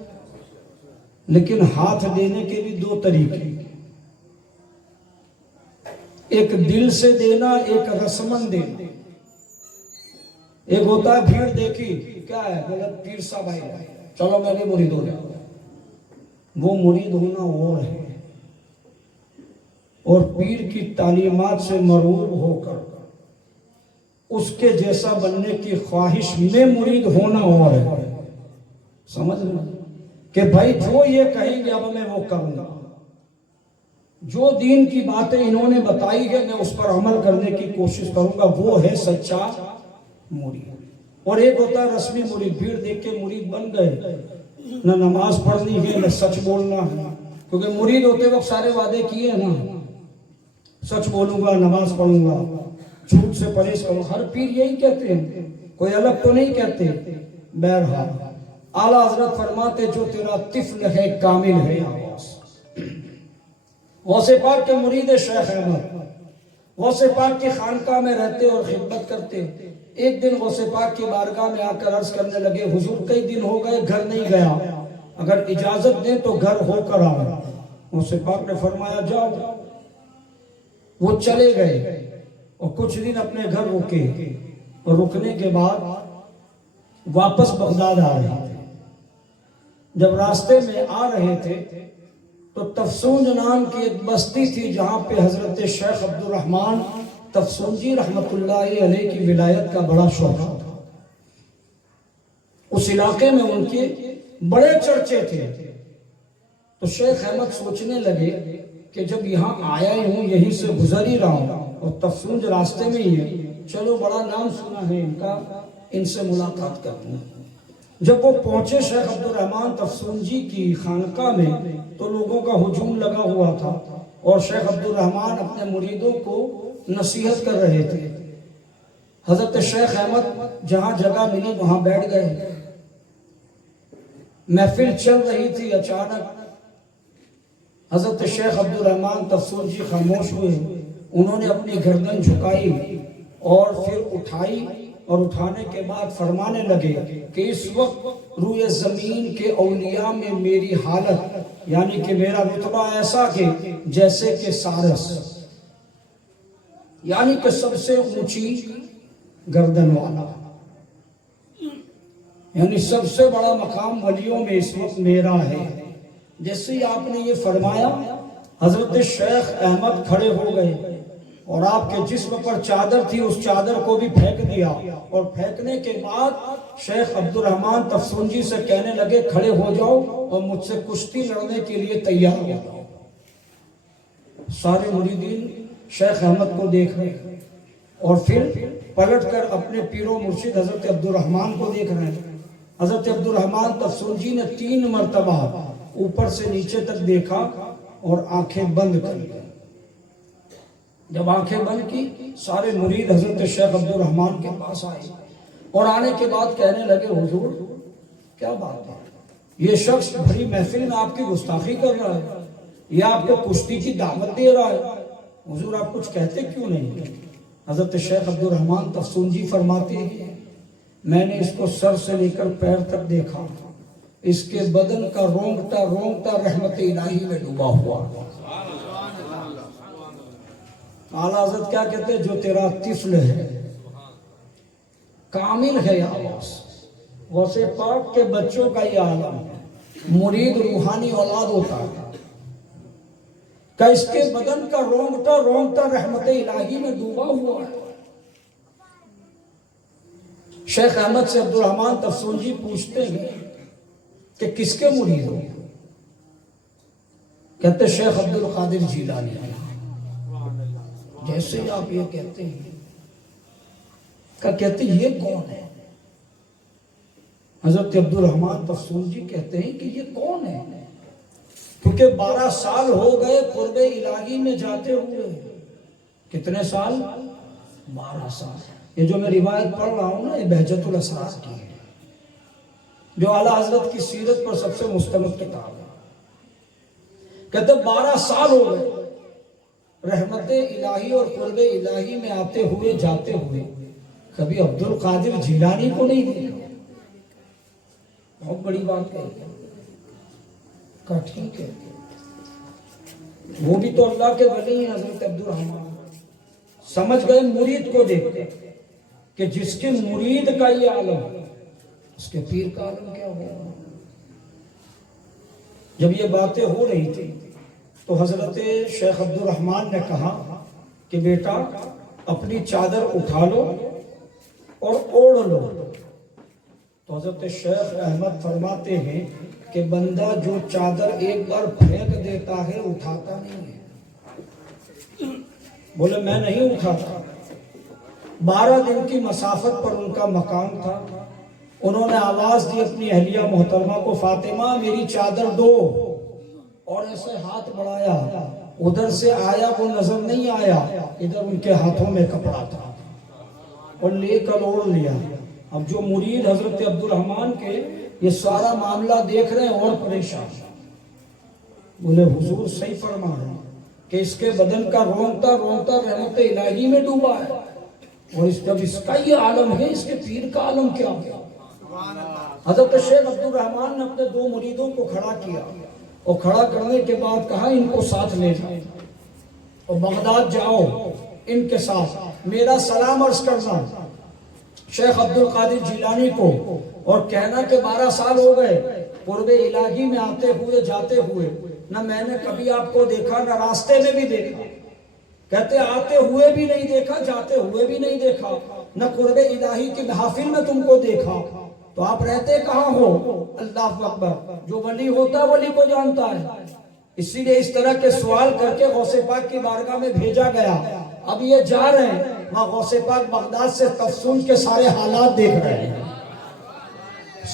لیکن ہاتھ دینے کے بھی 2 طریقے، ایک دل سے دینا، ایک رسمن دینا۔ ایک ہوتا ہے بھیڑ دیکھی کیا ہے، مطلب پیر صاحب آئے چلو میں بھی مرید ہو جاؤں، وہ مرید ہونا اور ہے، اور پیر کی تعلیمات سے مرعوب ہو کر اس کے جیسا بننے کی خواہش میں مرید ہونا اور ہے۔ سمجھ رہے کہ بھائی جو یہ کہیں گے اب میں وہ کروں گا، جو دین کی باتیں انہوں نے بتائی ہے میں اس پر عمل کرنے کی کوشش کروں گا، وہ ہے سچا مرید۔ اور ایک ہوتا ہے رسمی مرید، بھیڑ دیکھ کے مرید بن گئے، نہ نماز پڑھنی ہے نہ سچ بولنا ہے، کیونکہ مرید ہوتے وقت سارے وعدے کیے ہیں نا، سچ بولوں گا، نماز پڑھوں گا، جھوٹ سے پرہیز کرو، ہر پیر یہی کہتے ہیں، کوئی الگ تو نہیں کہتے۔ بہرحال اعلیٰ حضرت فرماتے جو تیرا طفل ہے کامل ہے یا غوث۔ غوث پاک کے مرید شیخ احمد غوث پاک کی خانقاہ میں رہتے اور خدمت کرتے۔ ایک دن غوث پاک کی بارگاہ میں آ کر عرض کرنے لگے حضور کئی دن ہو گئے گھر نہیں گیا، اگر اجازت دیں تو گھر ہو کر آؤں۔ غوث پاک نے فرمایا جاؤ۔ وہ چلے گئے اور کچھ دن اپنے گھر رکے، اور رکنے کے بعد واپس بغداد آ رہے تھے۔ جب راستے میں آ رہے تھے تو تفسونج نام کی ایک بستی تھی جہاں پہ حضرت شیخ عبد الرحمن تفسونجی رحمت اللہ علیہ کی ولایت کا بڑا شعبہ تھا۔ اس علاقے میں ان کے بڑے چرچے تھے۔ تو شیخ احمد سوچنے لگے کہ جب یہاں آیا ہی ہوں، یہیں سے گزر ہی رہا ہوں اور تفسونج راستے میں ہی ہے، چلو بڑا نام سنا ہے ان کا، ان سے ملاقات کرتے ہیں۔ جب وہ پہنچے شیخ عبد الرحمن تفسونجی کی خانقاہ میں تو لوگوں کا ہجوم لگا ہوا تھا، اور شیخ عبد الرحمن اپنے مریدوں کو نصیحت کر رہے تھے۔ حضرت شیخ احمد جہاں جگہ ملی وہاں بیٹھ گئے۔ محفل چل رہی تھی، اچانک حضرت شیخ عبد الرحمن تفسونجی خاموش ہوئے۔ انہوں نے اپنی گردن جھکائی اور پھر اٹھائی، اور اٹھانے کے بعد فرمانے لگے کہ اس وقت روئے زمین کے اولیاء میں میری حالت، یعنی کہ میرا رتبہ ایسا کہ جیسے کہ سارس، یعنی کہ سب سے اونچی گردن والا، یعنی سب سے بڑا مقام ولیوں میں اس وقت میرا ہے۔ جیسے ہی آپ نے یہ فرمایا حضرت شیخ احمد کھڑے ہو گئے اور آپ کے جسم پر چادر تھی، اس چادر کو بھی پھینک دیا، اور پھینکنے کے بعد شیخ عبد الرحمن تفسونجی سے کہنے لگے کھڑے ہو جاؤ اور مجھ سے کشتی لڑنے کے لیے تیار ہو جاؤ۔ سارے مریدین شیخ احمد کو دیکھ رہے ہیں اور پھر پلٹ کر اپنے پیر و مرشد حضرت عبد الرحمن کو دیکھ رہے ہیں۔ حضرت عبد الرحمن تفسونجی نے 3 مرتبہ اوپر سے نیچے تک دیکھا اور آنکھیں بند کر لی۔ جب آنکھیں بند کی سارے مرید حضرت شیخ عبد الرحمن کے پاس آئے اور آنے کے بعد کہنے لگے حضور کیا بات ہے، یہ شخص بڑی محفل میں آپ کی گستاخی کر رہا ہے، یہ آپ کو کشتی کی دعوت دے رہا ہے، حضور آپ کچھ کہتے کیوں نہیں؟ حضرت شیخ عبد الرحمن تفسونجی فرماتے ہیں میں نے اس کو سر سے لے کر پیر تک دیکھا، اس کے بدن کا رونگٹا رونگٹا رحمت الہی میں ڈوبا ہوا۔ اعلیٰ حضرت کیا کہتے ہیں جو تیرا طفل ہے کامل ہے یا غوث، غوث پاک کے بچوں کا یہ عالم ہے، مرید روحانی اولاد ہوتا ہے کہ اس کے بدن کا رونگٹا رونگٹا رحمت الہی میں ڈوبا ہوا ہے۔ شیخ احمد سے عبد الرحمن تفسونجی پوچھتے ہیں کہ کس کے مرید ہو؟ کہتے شیخ عبد القادر جیلانی۔ جیسے آپ یہ کہتے ہیں کہ کہتے یہ کون ہے؟ حضرت عبد الرحمن تفسونجی کہتے ہیں کہ یہ کون ہے؟ کیونکہ 12 سال ہو گئے قرب الہی میں جاتے ہوئے۔ کتنے سال؟ 12 سال۔ یہ جو میں روایت پڑھ رہا ہوں نا یہ بہجت الاسرار کی ہے، جو اعلیٰ حضرت کی سیرت پر سب سے مستند کتاب ہے۔ کہتے 12 سال ہو گئے رحمت الہی اور قرب الہی میں آتے ہوئے جاتے ہوئے، کبھی عبد القادر جیلانی کو نہیں دیکھا۔ بہت بڑی بات ہے، کہا ٹھیک ہے، وہ بھی تو اللہ کے ولی ہیں حضرت عبد الرحمن۔ سمجھ گئے مرید کو دیکھ کہ جس کے مرید کا یہ عالم اس کے پیر کا عالم کیا ہوگا۔ جب یہ باتیں ہو رہی تھی تو حضرت شیخ عبد الرحمن نے کہا کہ بیٹا اپنی چادر اٹھا لو اور اوڑھ لو۔ تو حضرت شیخ احمد فرماتے ہیں کہ بندہ جو چادر ایک بار پھینک دیتا ہے اٹھاتا نہیں ہے۔ بولے میں نہیں اٹھاتا۔ 12 دن کی مسافت پر ان کا مقام تھا، انہوں نے آواز دی اپنی اہلیہ محترمہ کو فاطمہ میری چادر دو، اور ایسے ہاتھ بڑھایا، ادھر سے آیا وہ نظر نہیں آیا، ادھر ان کے ہاتھوں میں کپڑا تھا اور لے کر اوڑھ لیا۔ اب جو مرید حضرت عبد الرحمن کے یہ سارا معاملہ دیکھ رہے ہیں اور پریشان، بولے حضور صحیح فرما رہے ہیں کہ اس کے بدن کا رونگتا رونگتا رحمت الہی میں ڈوبا ہے، اور جب اس کا یہ عالم ہے اس کے پیر کا عالم کیا ہو؟ حضرت شیخ عبد الرحمن نے اپنے 2 مریدوں کو کھڑا کیا اور کھڑا کرنے کے بعد کہا ان کو ساتھ لے جاؤ اور بغداد جاؤ، ان کے ساتھ میرا سلام عرض کرنا شیخ عبد القادر جیلانی کو، اور کہنا کہ 12 سال ہو گئے قرب الہی میں آتے ہوئے جاتے ہوئے، نہ میں نے کبھی آپ کو دیکھا نہ راستے میں بھی دیکھا، کہتے آتے ہوئے بھی نہیں دیکھا جاتے ہوئے بھی نہیں دیکھا، نہ قرب الہی کی محافل میں تم کو دیکھا، تو آپ رہتے کہاں ہو؟ اللہ اکبر، جو ولی ہوتا ولی کو جانتا ہے۔ اسی لیے اس طرح کے سوال کر کے غوث پاک کی بارگاہ میں بھیجا گیا۔ اب یہ جا رہے ہیں وہاں غوث پاک بغداد سے تفسونج کے سارے حالات دیکھ رہے ہیں،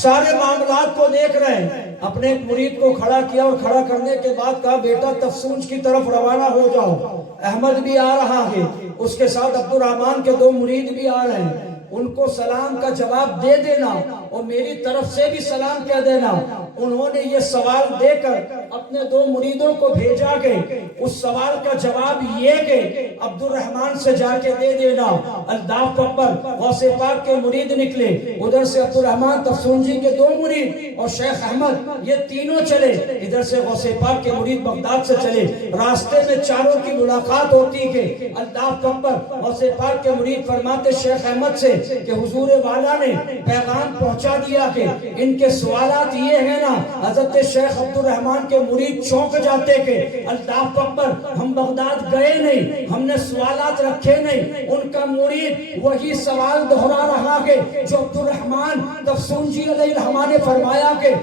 سارے معاملات کو دیکھ رہے ہیں۔ اپنے ایک مرید کو کھڑا کیا اور کھڑا کرنے کے بعد کہا بیٹا تفسونج کی طرف روانہ ہو جاؤ، احمد بھی آ رہا ہے، اس کے ساتھ عبد الرحمن کے 2 مرید بھی آ رہے ہیں، ان کو سلام کا جواب دے دینا اور میری طرف سے بھی سلام کہہ دینا۔ انہوں نے یہ سوال دے کر اپنے 2 مریدوں کو بھیجا کہ اس سوال کا جواب یہ کہ عبد الرحمن سے جا کے دے دینا۔ الطاف اکبر غوث پاک کے مرید نکلے، ادھر سے عبد الرحمن تفسونجی کے 2 مرید اور شیخ احمد، یہ تینوں چلے، ادھر سے غوث پاک کے مرید بغداد سے چلے۔ راستے میں چاروں کی ملاقات ہوتی کہ الطاف اکبر غوث پاک کے مرید فرماتے شیخ احمد سے کہ حضور والا نے پیغام پہنچا دیا کہ ان کے سوالات یہ ہیں نا۔ حضرت شیخ عبد الرحمن کے مرید چونک جاتے کہ الطاف اکبر ہم بغداد گئے نہیں، ہم نے سوالات رکھے نہیں۔ ان کا مرید وہی سوال دہرا رہا کہ جو عبد الرحمن تفسونجی علیہ الرحمہ نے فرمایا کہ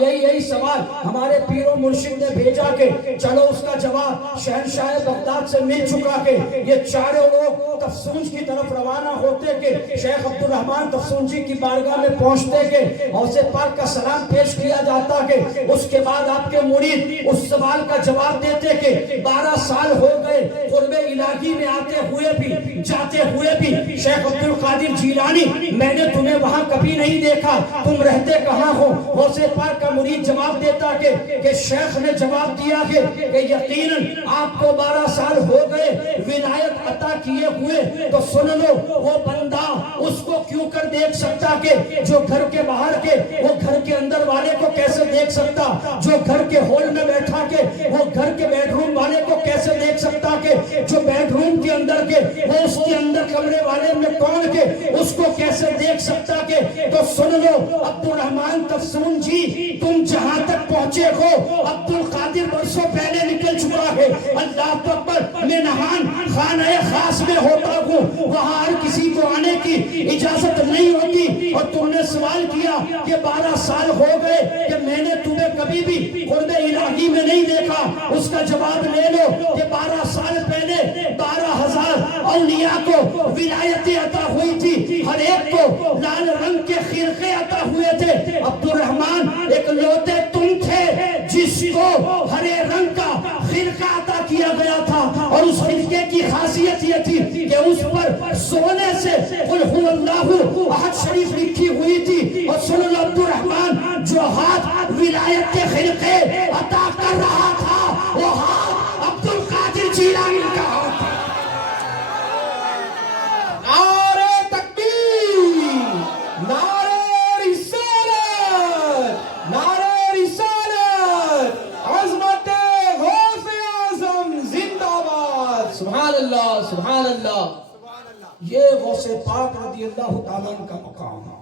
یہی سوال ہمارے پیر و مرشد نے بھیجا کہ چلو اس کا جواب شہنشاہ بغداد سے مل چکا کہ یہ چاروں لوگ تفسونج کی طرف روانہ ہوتے کہ شیخ عبد الرحمن تفسونجی کی بارگاہ میں پہنچتے کہ غوث پاک کا سلام پیش کیا جاتا کہ اس کے بعد آپ کے مرید اس سوال کا جواب دیتے کہ 12 سال ہو گئے قرب الہی میں آتے ہوئے بھی جاتے ہوئے بھی، شیخ عبد القادر جیلانی میں نے تمہیں وہاں کبھی نہیں دیکھا، تم رہتے کہاں ہو؟ غوث پاک کا مرید جواب دیتا کہ شیخ نے جواب دیا کہ یقیناً آپ کو 12 سال ہو گئے ولایت عطا کیے ہوئے، تو سن لو وہ بندہ اس کو کیوں کر دیکھ سکتا کہ جو گھر کے باہر کے وہ گھر کے اندر والے کو کیسے دیکھ سکتا، جو گھر کے ہال میں بیٹھا کے وہ گھر کے بیڈ روم والے کو کیسے دیکھ سکتا، کہ جو بیڈ روم کے اندر کے وہ اس کے اندر کمرے والے میں کون کے اس کو کیسے دیکھ سکتا کہ تو سن لو عبد الرحمن تفسونجی تم جہاں تک پہنچے ہو عبد القادر برسوں پہلے نکل چکا ہے۔ اللہ اکبر، میں نہان خانہ خاص میں ہوتا ہوں، وہاں ہر کسی کو آنے کی اجازت نہیں ہوتی، اور تم نے سوال کیا کہ 12 سال ہو گئے کہ میں نے تمہیں کبھی بھی قرب الہی میں نہیں دیکھا، اس کا جواب لے لو کہ 12 سال پہلے 12,000 اولیاء کو ولایتیں عطا ہوئی تھی، ہر ایک کو لال رنگ کے خرقے عطا ہوئے تھے، عبد الرحمن ایک لوتے تم تھے جس کو ہرے رنگ کا خرقہ عطا کیا گیا تھا، اور اس خرقے کی خاصیت یہ تھی کہ اس پر سونے سے قل هو اللہ احد شریف لکھی ہوئی تھی، اور سن لو عبد الرحمن جو ہاتھ ولایت کے خرقے عطا کر رہا تھا وہ ہاتھ عبد القادر جیلانی کا ہاتھ تھا۔ نعرہ تکبیر، نعرہ رسالت، نعرہ رسالت، عظمت غوث اعظم زندہ باد۔ سبحان اللہ، سبحان اللہ۔ یہ غوث پاک رضی اللہ تعالیٰ عنہ کا مقام ہے۔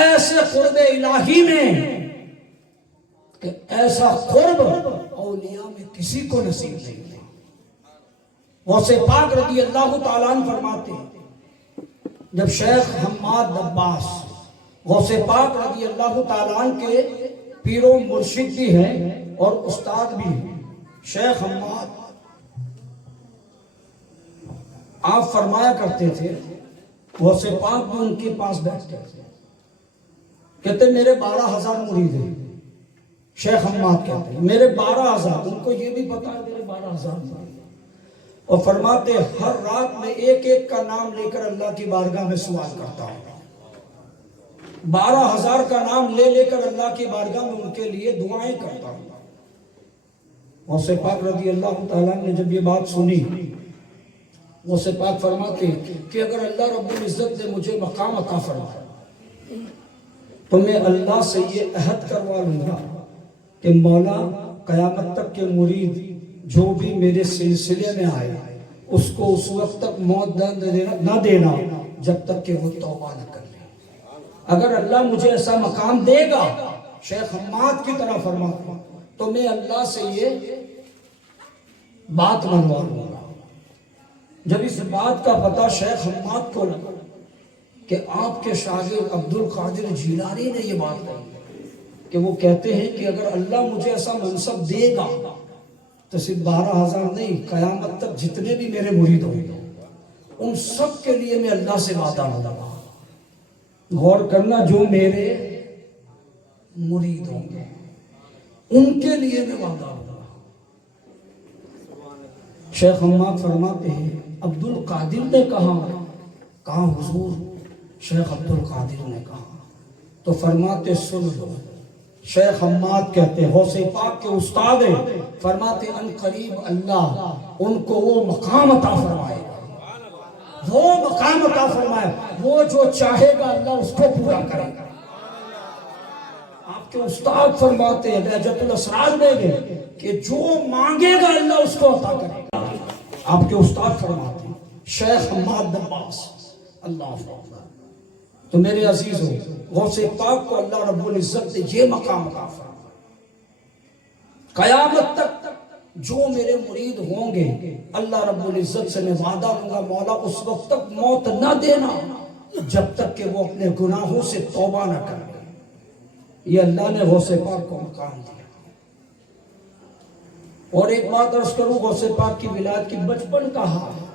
ایسے قرب الہی میں کہ ایسا قرب اولیاء میں کسی کو نصیب نہیں ہے۔ غوث پاک رضی اللہ تعالیٰ عنہ فرماتے ہیں جب شیخ حماد عباس غوث پاک رضی اللہ تعالیٰ عنہ کے پیر و مرشد بھی ہیں اور استاد بھی ہیں، شیخ حماد آپ فرمایا کرتے تھے، غوث پاک بھی ان کے پاس بیٹھتے تھے، کہتے میرے 12,000 مرید ہیں۔ شیخ حماد کہتے ہیں میرے 12,000، ان کو یہ بھی پتا ہے میرے 12,000 مرید، اور فرماتے ہر رات میں ایک ایک کا نام لے کر اللہ کی بارگاہ میں سوال کرتا ہوں، 12,000 کا نام لے لے کر اللہ کی بارگاہ میں ان کے لیے دعائیں کرتا ہوں۔ غوث پاک رضی اللہ تعالیٰ نے جب یہ بات سنی، غوث پاک فرماتے کہ اگر اللہ رب العزت نے مجھے مقام عطا فرمایا تو میں اللہ سے یہ عہد کروا لوں گا کہ مولا قیامت تک کے مرید جو بھی میرے سلسلے میں آئے اس کو اس وقت تک موت نہ دینا جب تک کہ وہ توبہ نہ کر لے۔ اگر اللہ مجھے ایسا مقام دے گا، شیخ حماد کی طرح فرماتا، تو میں اللہ سے یہ بات منوا لوں گا۔ جب اس بات کا پتہ شیخ حماد کو لگا کہ آپ کے شاگرد عبد القادر جیلانی نے یہ بات کہی کہ وہ کہتے ہیں کہ اگر اللہ مجھے ایسا منصب دے گا تو صرف 12,000 نہیں، قیامت تک جتنے بھی میرے مرید ہوں گے ان سب کے لیے میں اللہ سے وعدہ لگا۔ غور کرنا، جو میرے مرید ہوں گے ان کے لیے میں وعدہ لگا۔ شیخ حماد فرماتے ہیں عبد القادر نے کہا حضور، شیخ عبد القادر نے کہا، تو فرماتے سن لو شیخ حماد کہتے ہیں غوث پاک کے استاد ہیں، فرماتے ان قریب اللہ ان کو وہ مقام عطا فرمائے گا، وہ مقام عطا فرمائے، وہ جو چاہے گا اللہ اس کو پورا کرے گا۔ آپ کے استاد فرماتے ہیں بہجت الاسرار میں گئے کہ جو مانگے گا اللہ اس کو عطا کرے گا۔ آپ کے استاد فرماتے ہیں شیخ حماد نباس، اللہ اکبر۔ تو میرے عزیزوں، غوث پاک کو اللہ رب العزت نے یہ مقام عطا فرمایا، قیامت تک جو میرے مرید ہوں گے اللہ رب العزت سے میں وعدہ لوں گا مولا اس وقت تک موت نہ دینا جب تک کہ وہ اپنے گناہوں سے توبہ نہ کریں۔ یہ اللہ نے غوث پاک کو مقام دیا۔ اور ایک بات عرض کروں، غوث پاک کی ولادت کی بچپن کا حال ہے۔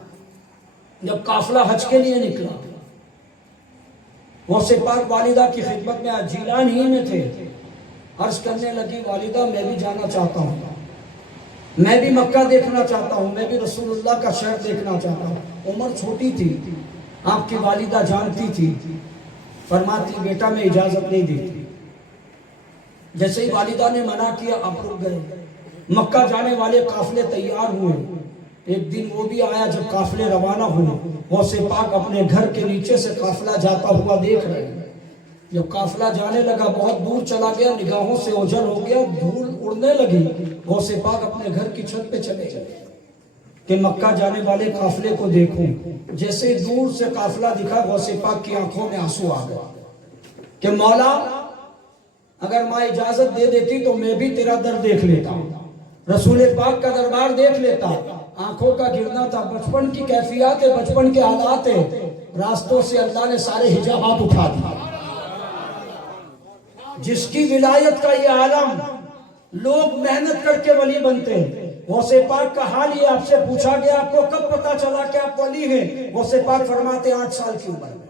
جب قافلہ حج کے لیے نکلا، غوث پاک والدہ کی خدمت میں جیلان ہی میں تھے، عرض کرنے لگی والدہ میں بھی جانا چاہتا ہوں، میں بھی مکہ دیکھنا چاہتا ہوں، میں بھی رسول اللہ کا شہر دیکھنا چاہتا ہوں۔ عمر چھوٹی تھی، آپ کی والدہ جانتی تھی، فرماتی بیٹا میں اجازت نہیں دیتی۔ جیسے ہی والدہ نے منع کیا آپ رک گئے۔ مکہ جانے والے قافلے تیار ہوئے، ایک دن وہ بھی آیا جب قافلے روانہ ہوئے، غوث پاک اپنے گھر کے نیچے سے قافلہ جاتا ہوا دیکھ رہے ہیں۔ جب قافلہ جانے لگا بہت دور چلا گیا، نگاہوں سے اوجھل ہو گیا، دھول اڑنے لگی، غوث پاک اپنے گھر کی چھت پہ چلے گئے کہ مکہ جانے والے قافلے کو دیکھوں۔ جیسے دور سے قافلہ دکھا غوث پاک کی آنکھوں میں آنسو آ گئے کہ مولا اگر ماں اجازت دے دیتی تو میں بھی تیرا در دیکھ لیتا، رسول پاک کا دربار دیکھ لیتا۔ آنکھوں کا گرنا تھا، بچپن کی کیفیات ہے، بچپن کے حالات ہے۔ راستوں سے اللہ نے سارے حجابات اٹھا دیا۔ جس کی ولایت کا یہ عالم، لوگ محنت کر کے ولی بنتے ہیں۔ غوث پاک کا حال یہ آپ سے پوچھا گیا آپ کو کب پتا چلا کہ آپ ولی ہیں؟ غوث پاک فرماتے 8 سال کی عمر میں،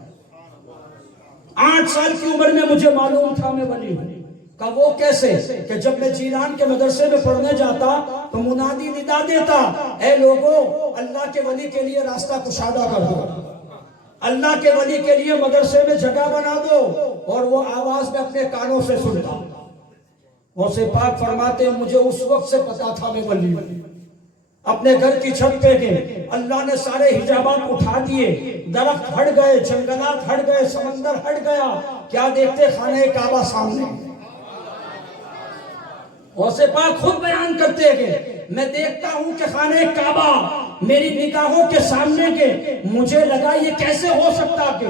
8 سال کی عمر میں مجھے معلوم تھا میں ولی ہوں۔ کہ وہ کیسے؟ کہ جب میں جیلان کے مدرسے میں پڑھنے جاتا تو منادی ندا دیتا، اے لوگوں اللہ کے ولی کے لیے راستہ کشادہ کر دو، اللہ کے ولی کے لیے مدرسے میں جگہ بنا دو۔ اور وہ آواز میں اپنے کانوں سے سنتا۔ غوث پاک فرماتے مجھے اس وقت سے پتا تھا میں ولی ہوں۔ اپنے گھر کی چھت پہ گئے، اللہ نے سارے حجابات اٹھا دیے، درخت ہٹ گئے، جنگلات ہٹ گئے، سمندر ہٹ گیا، کیا دیکھتے؟ خانہ کعبہ سامنے۔ غوث پاک خود بیان کرتے گئے میں دیکھتا ہوں کہ خانہ کعبہ میری نگاہوں کے سامنے کے، مجھے لگا یہ کیسے ہو سکتا کہ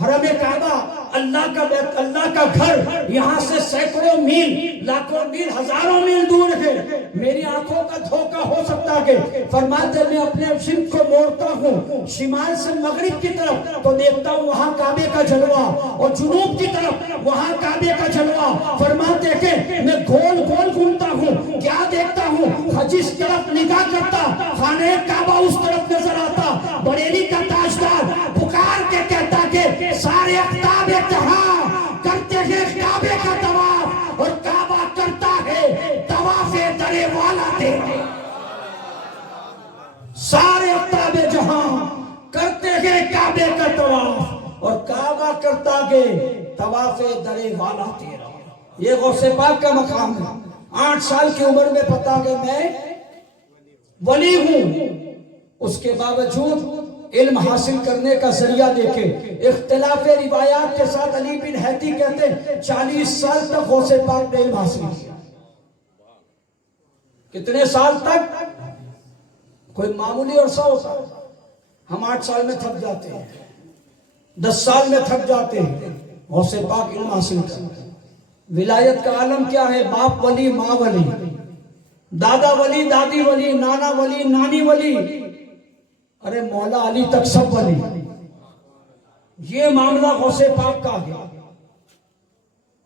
حرم کعبہ اللہ کا بیت، اللہ کا گھر یہاں سے سینکڑوں میل، لاکھوں میل، ہزاروں میل دور ہے، میری آنکھوں کا دھوکہ ہو سکتا کہ؟ فرماتے میں اپنے سمت کو موڑتا ہوں شمال سے مغرب کی طرف تو دیکھتا ہوں وہاں کعبے کا جلوہ، اور جنوب کی طرف وہاں کعبے کا جلوہ۔ فرماتے کہ میں گول گول گھومتا ہوں، کیا دیکھتا ہوں؟ جس طرف نگاہ کرتا خانہ کعبہ اس طرف نظر آتا۔ بریلی کا تاجدار پکار کے کہتا کہ سارے اقطاب جہاں کرتے ہیں کعبے کا طواف، اور کعبہ کرتا ہے طواف در والا تیرا۔ سارے اقطاب جہاں کرتے ہیں کعبے کا طواف، اور کعبہ کرتا ہے طواف در والا تیرا۔ یہ غوث پاک کا مقام ہے۔ 8 سال کی عمر میں پتا کہ میں ولی ہوں، اس کے باوجود علم حاصل کرنے کا ذریعہ دیکھے۔ اختلاف روایات کے ساتھ علی بن حیدی کہتے ہیں 40 سال تک غوث پاک نے علم حاصل کیا۔ کتنے سال تک؟ کوئی معمولی عرصہ ہوتا ہے، ہم 8 سال میں تھک جاتے ہیں، 10 سال میں تھک جاتے ہیں، غوث پاک علم حاصل کرتے ہیں۔ ولایت کا عالم کیا ہے؟ باپ ولی، ماں ولی، دادا ولی، دادی ولی، نانا ولی، نانی ولی، ارے مولا علی تک سب ولی۔ یہ معاملہ غوث پاک کا ہے۔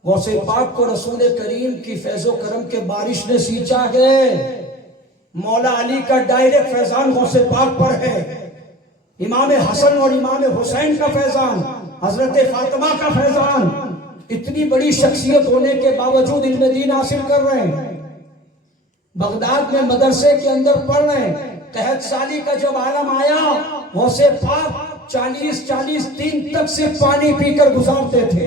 غوث پاک کو رسول کریم کی فیض و کرم کے بارش نے سینچا ہے۔ مولا علی کا ڈائریکٹ فیضان غوث پاک پر ہے، امام حسن اور امام حسین کا فیضان، حضرت فاطمہ کا فیضان۔ اتنی بڑی شخصیت ہونے کے باوجود علم دین حاصل کر رہے ہیں، بغداد میں مدرسے کے اندر پڑھ رہے ہیں۔ قحط سالی کا جب عالم آیا، غوث پاک 40 دن تک سے پانی پی کر گزارتے تھے،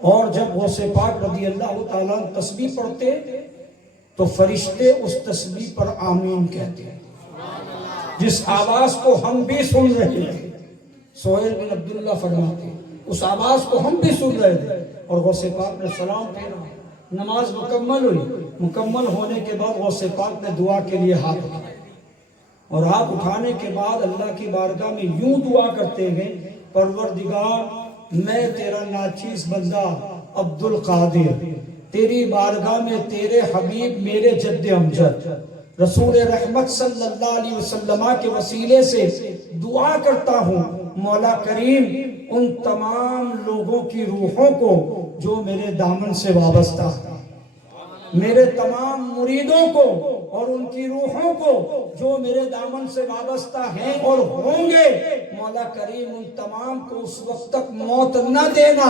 اور جب غوث پاک رضی اللہ تعالیٰ تسبیح پڑھتے تو فرشتے اس تسبیح پر آمین کہتے ہیں، جس آواز کو ہم بھی سن رہے تھے۔ سہیل بن عبداللہ فرماتے اس آواز کو ہم بھی سن رہے تھے، اور غوث پاک نے سلام پھیرا، نماز مکمل ہوئی۔ مکمل ہونے کے بعد غوث پاک نے دعا کے لیے ہاتھ اٹھائے، اور ہاتھ اٹھانے کے بعد اللہ کی بارگاہ میں یوں دعا کرتے گئے، پروردگار میں تیرا ناچیز بندہ عبد القادر تیری بارگاہ میں تیرے حبیب میرے جد امجد رسول رحمت صلی اللہ علیہ وسلم کے وسیلے سے دعا کرتا ہوں، مولا کریم ان تمام لوگوں کی روحوں کو جو میرے دامن سے وابستہ ہیں، میرے تمام مریدوں کو اور ان کی روحوں کو جو میرے دامن سے وابستہ ہیں اور ہوں گے، مولا کریم ان تمام کو اس وقت تک موت نہ دینا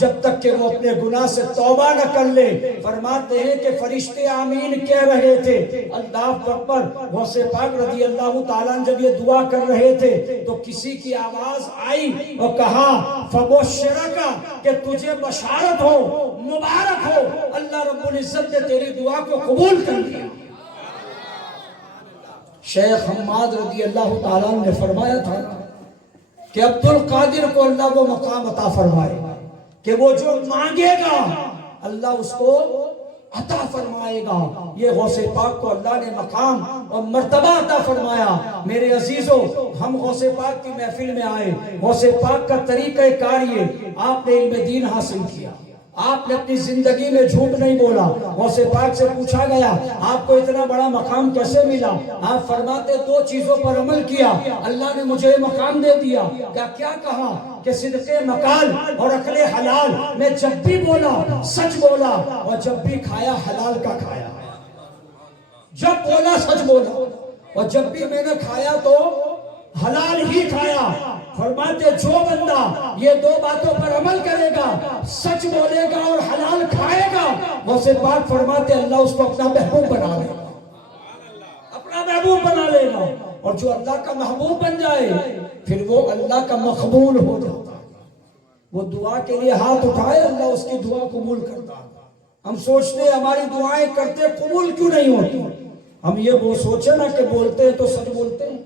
جب تک کہ وہ اپنے گناہ سے توبہ نہ کر لے۔ فرماتے ہیں کہ فرشتے آمین کہہ رہے تھے، اللہ اکبر۔ غوث پاک رضی اللہ تعالیٰ جب یہ دعا کر رہے تھے تو کسی کی آواز آئی اور کہا فبشرکا، کہ تجھے بشارت ہو، مبارک ہو، اللہ رب العزت نے تیری دعا کو قبول کر لیا۔ شیخ حماد رضی اللہ تعالیٰ نے فرمایا تھا کہ عبد القادر کو اللہ وہ مقام عطا فرمائے کہ وہ جو مانگے گا اللہ اس کو عطا فرمائے گا۔ یہ غوث پاک کو اللہ نے مقام اور مرتبہ عطا فرمایا۔ میرے عزیزو، ہم غوث پاک کی محفل میں آئے، غوث پاک کا طریقہ کار یہ، آپ نے علم دین حاصل کیا، آپ نے اپنی زندگی میں جھوٹ نہیں بولا۔ غوث پاک سے پوچھا گیا آپ کو اتنا بڑا مقام کیسے ملا؟ آپ فرماتے دو چیزوں پر عمل کیا، اللہ نے مجھے مقام دے دیا۔ کیا کہا کہ صدق مقال اور عقل حلال، میں جب بھی بولا سچ بولا، اور جب بھی کھایا حلال کا کھایا، جب بولا سچ بولا، اور جب بھی میں نے کھایا تو حلال ہی کھایا۔ فرماتے جو بندہ یہ دو باتوں پر عمل کرے گا، سچ بولے گا اور حلال کھائے گا، غوث پاک فرماتے اللہ اس کو اپنا محبوب بنا لے گا، اپنا محبوب بنا لے گا۔ اور جو اللہ کا محبوب بن جائے پھر وہ اللہ کا مقبول ہو جاتا ہے۔ وہ دعا کے لیے ہاتھ اٹھائے، اللہ اس کی دعا قبول کرتا ہے۔ ہم سوچتے ہیں ہماری دعائیں کرتے قبول کیوں نہیں ہوتی؟ ہم یہ وہ سوچے نا کہ بولتے ہیں تو سچ بولتے ہیں،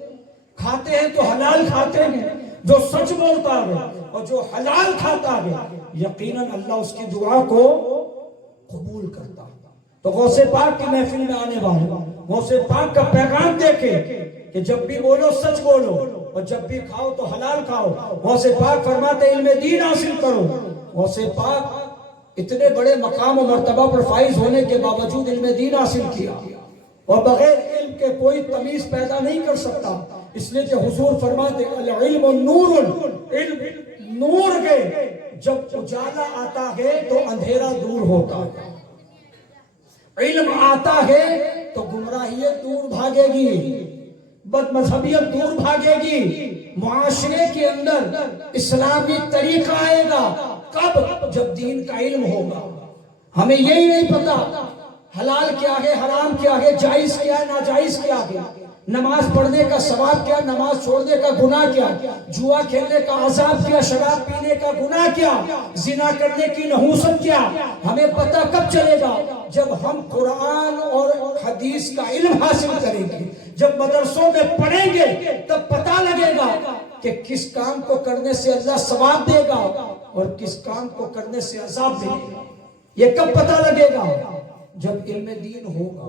کھاتے ہیں تو حلال کھاتے ہیں۔ جو سچ بولتا ہے اور جو حلال کھاتا ہے یقیناً اللہ اس کی دعا کو قبول کرتا ہے۔ تو غوث پاک کی محفل میں آنے والے غوث پاک کا پیغام دیکھے کہ جب بھی بولو سچ بولو، اور جب بھی کھاؤ تو حلال کھاؤ۔ غوث پاک فرماتے علم دین حاصل کرو۔ غوث پاک اتنے بڑے مقام و مرتبہ پر فائز ہونے کے باوجود علم دین حاصل کیا، اور بغیر علم کے کوئی تمیز پیدا نہیں کر سکتا۔ اس لیے کہ حضور فرماتے العلم نور، علم نور ہے، جب اجالا آتا ہے تو اندھیرا دور ہوتا ہے۔ علم آتا ہے تو گمراہیت دور بھاگے گی، بد مذہبیت دور بھاگے گی، معاشرے کے اندر اسلامی طریقہ آئے گا۔ کب؟ جب دین کا علم ہوگا۔ ہمیں یہی نہیں پتا حلال کیا ہے، حرام کیا ہے، جائز کیا ہے، ناجائز کیا ہے، نماز پڑھنے کا ثواب کیا، نماز چھوڑنے کا گناہ کیا، جوا کھیلنے کا عذاب کیا، شراب پینے کا گناہ کیا، زنا کرنے کی نحوست کیا۔ ہمیں پتہ کب چلے گا؟ جب ہم قرآن اور حدیث کا علم حاصل کریں گے، جب مدرسوں میں پڑھیں گے تب پتہ لگے گا کہ کس کام کو کرنے سے اللہ ثواب دے گا اور کس کام کو کرنے سے عذاب دے گا۔ یہ کب پتہ لگے گا؟ جب علم دین ہوگا۔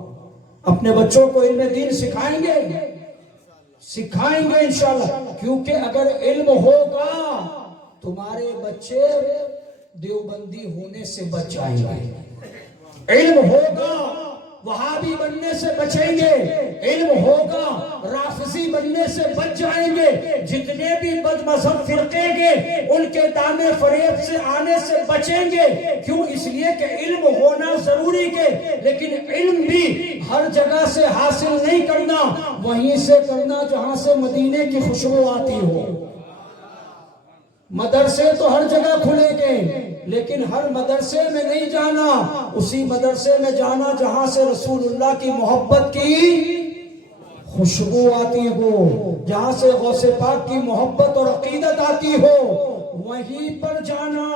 اپنے بچوں کو علم دین سکھائیں گے انشاءاللہ، کیونکہ اگر علم ہوگا تمہارے بچے دیوبندی ہونے سے بچ جائیں گے، علم ہوگا وہابی بننے سے بچیں گے، علم ہوگا رافضی بننے سے بچ جائیں گے۔ جتنے بھی بد مذہب فرقے گے ان کے دامے فریب سے آنے سے بچیں گے۔ کیوں؟ اس لیے کہ علم ہونا ضروری ہے، لیکن علم بھی ہر جگہ سے حاصل نہیں کرنا، وہیں سے کرنا جہاں سے مدینے کی خوشبو آتی ہو۔ مدرسے تو ہر جگہ کھلیں گے، لیکن ہر مدرسے میں نہیں جانا، اسی مدرسے میں جانا جہاں سے رسول اللہ کی محبت کی خوشبو آتی ہو، جہاں سے غوث پاک کی محبت اور عقیدت آتی ہو، وہیں پر جانا،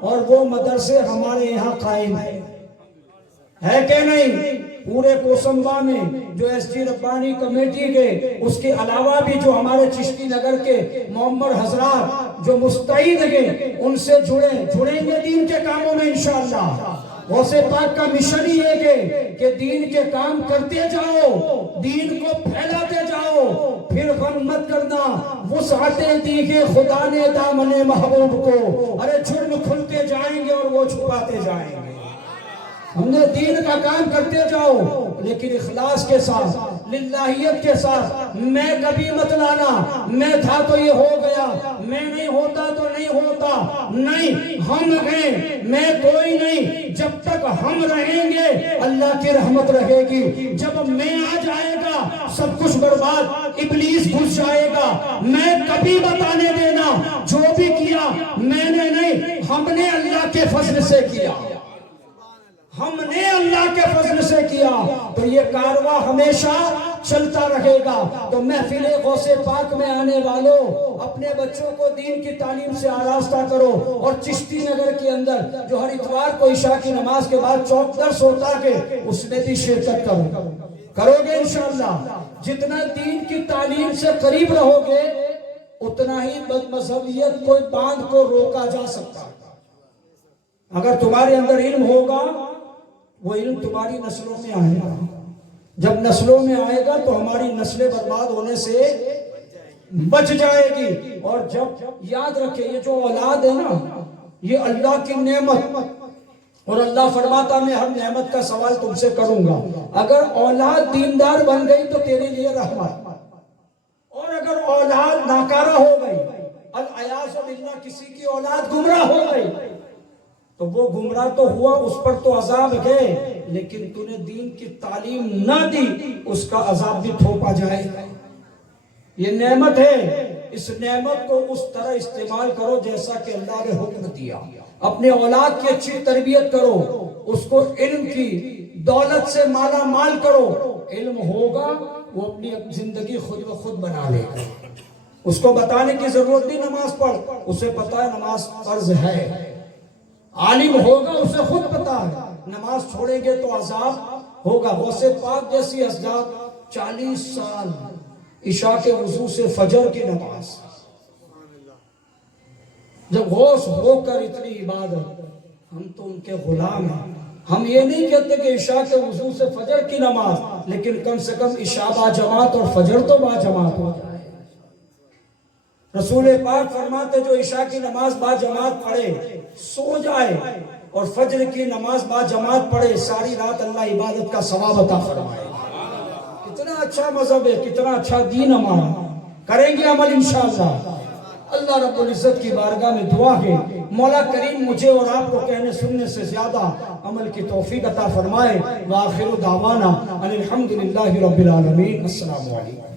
اور وہ مدرسے ہمارے یہاں قائم ہے کہ نہیں؟ پورے کوسمبا میں جو ایس ٹی ربانی کمیٹی کے، اس کے علاوہ بھی جو ہمارے چشتی نگر کے معمر حضرات جو مستعد ہیں، ان سے جڑیں گے دین کے کاموں میں انشاءاللہ۔ غوث پاک کا مشن ہی ہے کہ دین کے کام کرتے جاؤ، دین کو پھیلاتے جاؤ، پھر غم مت کرنا وسعتیں دی کہ خدا نے دامن محبوب کو، ارے جرم کھلتے جائیں گے اور وہ چھپاتے جائیں گے۔ ہم نے دین کا کام کرتے جاؤ، لیکن اخلاص کے ساتھ، للہیت کے ساتھ۔ میں کبھی مت لانا، میں تھا تو یہ ہو گیا، میں نہیں ہوتا تو نہیں ہوتا، نہیں، ہم ہیں، میں کوئی نہیں۔ جب تک ہم رہیں گے اللہ کی رحمت رہے گی، جب میں آ جائے گا سب کچھ برباد، ابلیس گھس جائے گا۔ میں کبھی بتانے دینا جو بھی کیا میں نے نہیں، ہم نے اللہ کے فضل سے کیا، ہم نے اللہ کے فضل سے کیا، تو یہ کارواں ہمیشہ چلتا رہے گا۔ تو محفل غوث پاک میں آنے والوں، اپنے بچوں کو دین کی تعلیم سے آراستہ کرو، اور چشتی نگر کے اندر جو ہر اتوار کو عشاء کی نماز کے بعد چوک درس ہوتا ہے اس میں بھی شرکت کرو گے انشاءاللہ۔ جتنا دین کی تعلیم سے قریب رہو گے اتنا ہی بد مذہبیت کو باندھ کو روکا جا سکتا ہے۔ اگر تمہارے اندر علم ہوگا، وہ علم تمہاری نسلوں میں آئے گا، جب نسلوں میں آئے گا تو ہماری نسلیں برباد ہونے سے بچ جائے گی۔ اور جب یاد رکھے یہ جو اولاد ہے نا، یہ اللہ کی نعمت، اور اللہ فرماتا میں ہر نعمت کا سوال تم سے کروں گا۔ اگر اولاد دیندار بن گئی تو تیرے لیے رحمت، اور اگر اولاد ناکارہ ہو گئی، العیاذ باللہ کسی کی اولاد گمراہ ہو گئی، تو وہ گمراہ تو ہوا، اس پر تو عذاب ہے، لیکن تو نے دین کی تعلیم نہ دی، اس کا عذاب بھی تھوپا جائے گا۔ یہ نعمت ہے، اس نعمت کو اس طرح استعمال کرو جیسا کہ اللہ نے حکم دیا۔ اپنے اولاد کی اچھی تربیت کرو، اس کو علم کی دولت سے مالا مال کرو۔ علم ہوگا وہ اپنی زندگی خود بخود بنا لے گا، اس کو بتانے کی ضرورت نہیں نماز پڑھ، اسے پتا ہے نماز فرض ہے۔ عالم ہوگا اسے خود پتا ہے نماز چھوڑیں گے تو عذاب ہوگا۔ غوث پاک جیسی حضرات 40 سال عشاء کے وضو سے فجر کی نماز، جب غوث ہو کر اتنی عبادت، ہم تو ان کے غلام ہیں۔ ہم یہ نہیں کہتے کہ عشاء کے وضو سے فجر کی نماز، لیکن کم سے کم عشاء با جماعت اور فجر تو با جماعت ہو جائے۔ رسول پاک فرماتے جو عشاء کی نماز با جماعت پڑھے سو جائے، اور فجر کی نماز با جماعت پڑھے ساری رات اللہ عبادت کا ثواب عطا فرمائے۔ کتنا اچھا مذہب ہے، کتنا اچھا دین ہمارا، کریں گے عمل انشاءاللہ۔ اللہ رب العزت کی بارگاہ میں دعا ہے مولا کریم مجھے اور آپ کو کہنے سننے سے زیادہ عمل کی توفیق عطا فرمائے۔ وآخر دعوانا ان الحمدللہ رب العالمین۔ السلام علیکم۔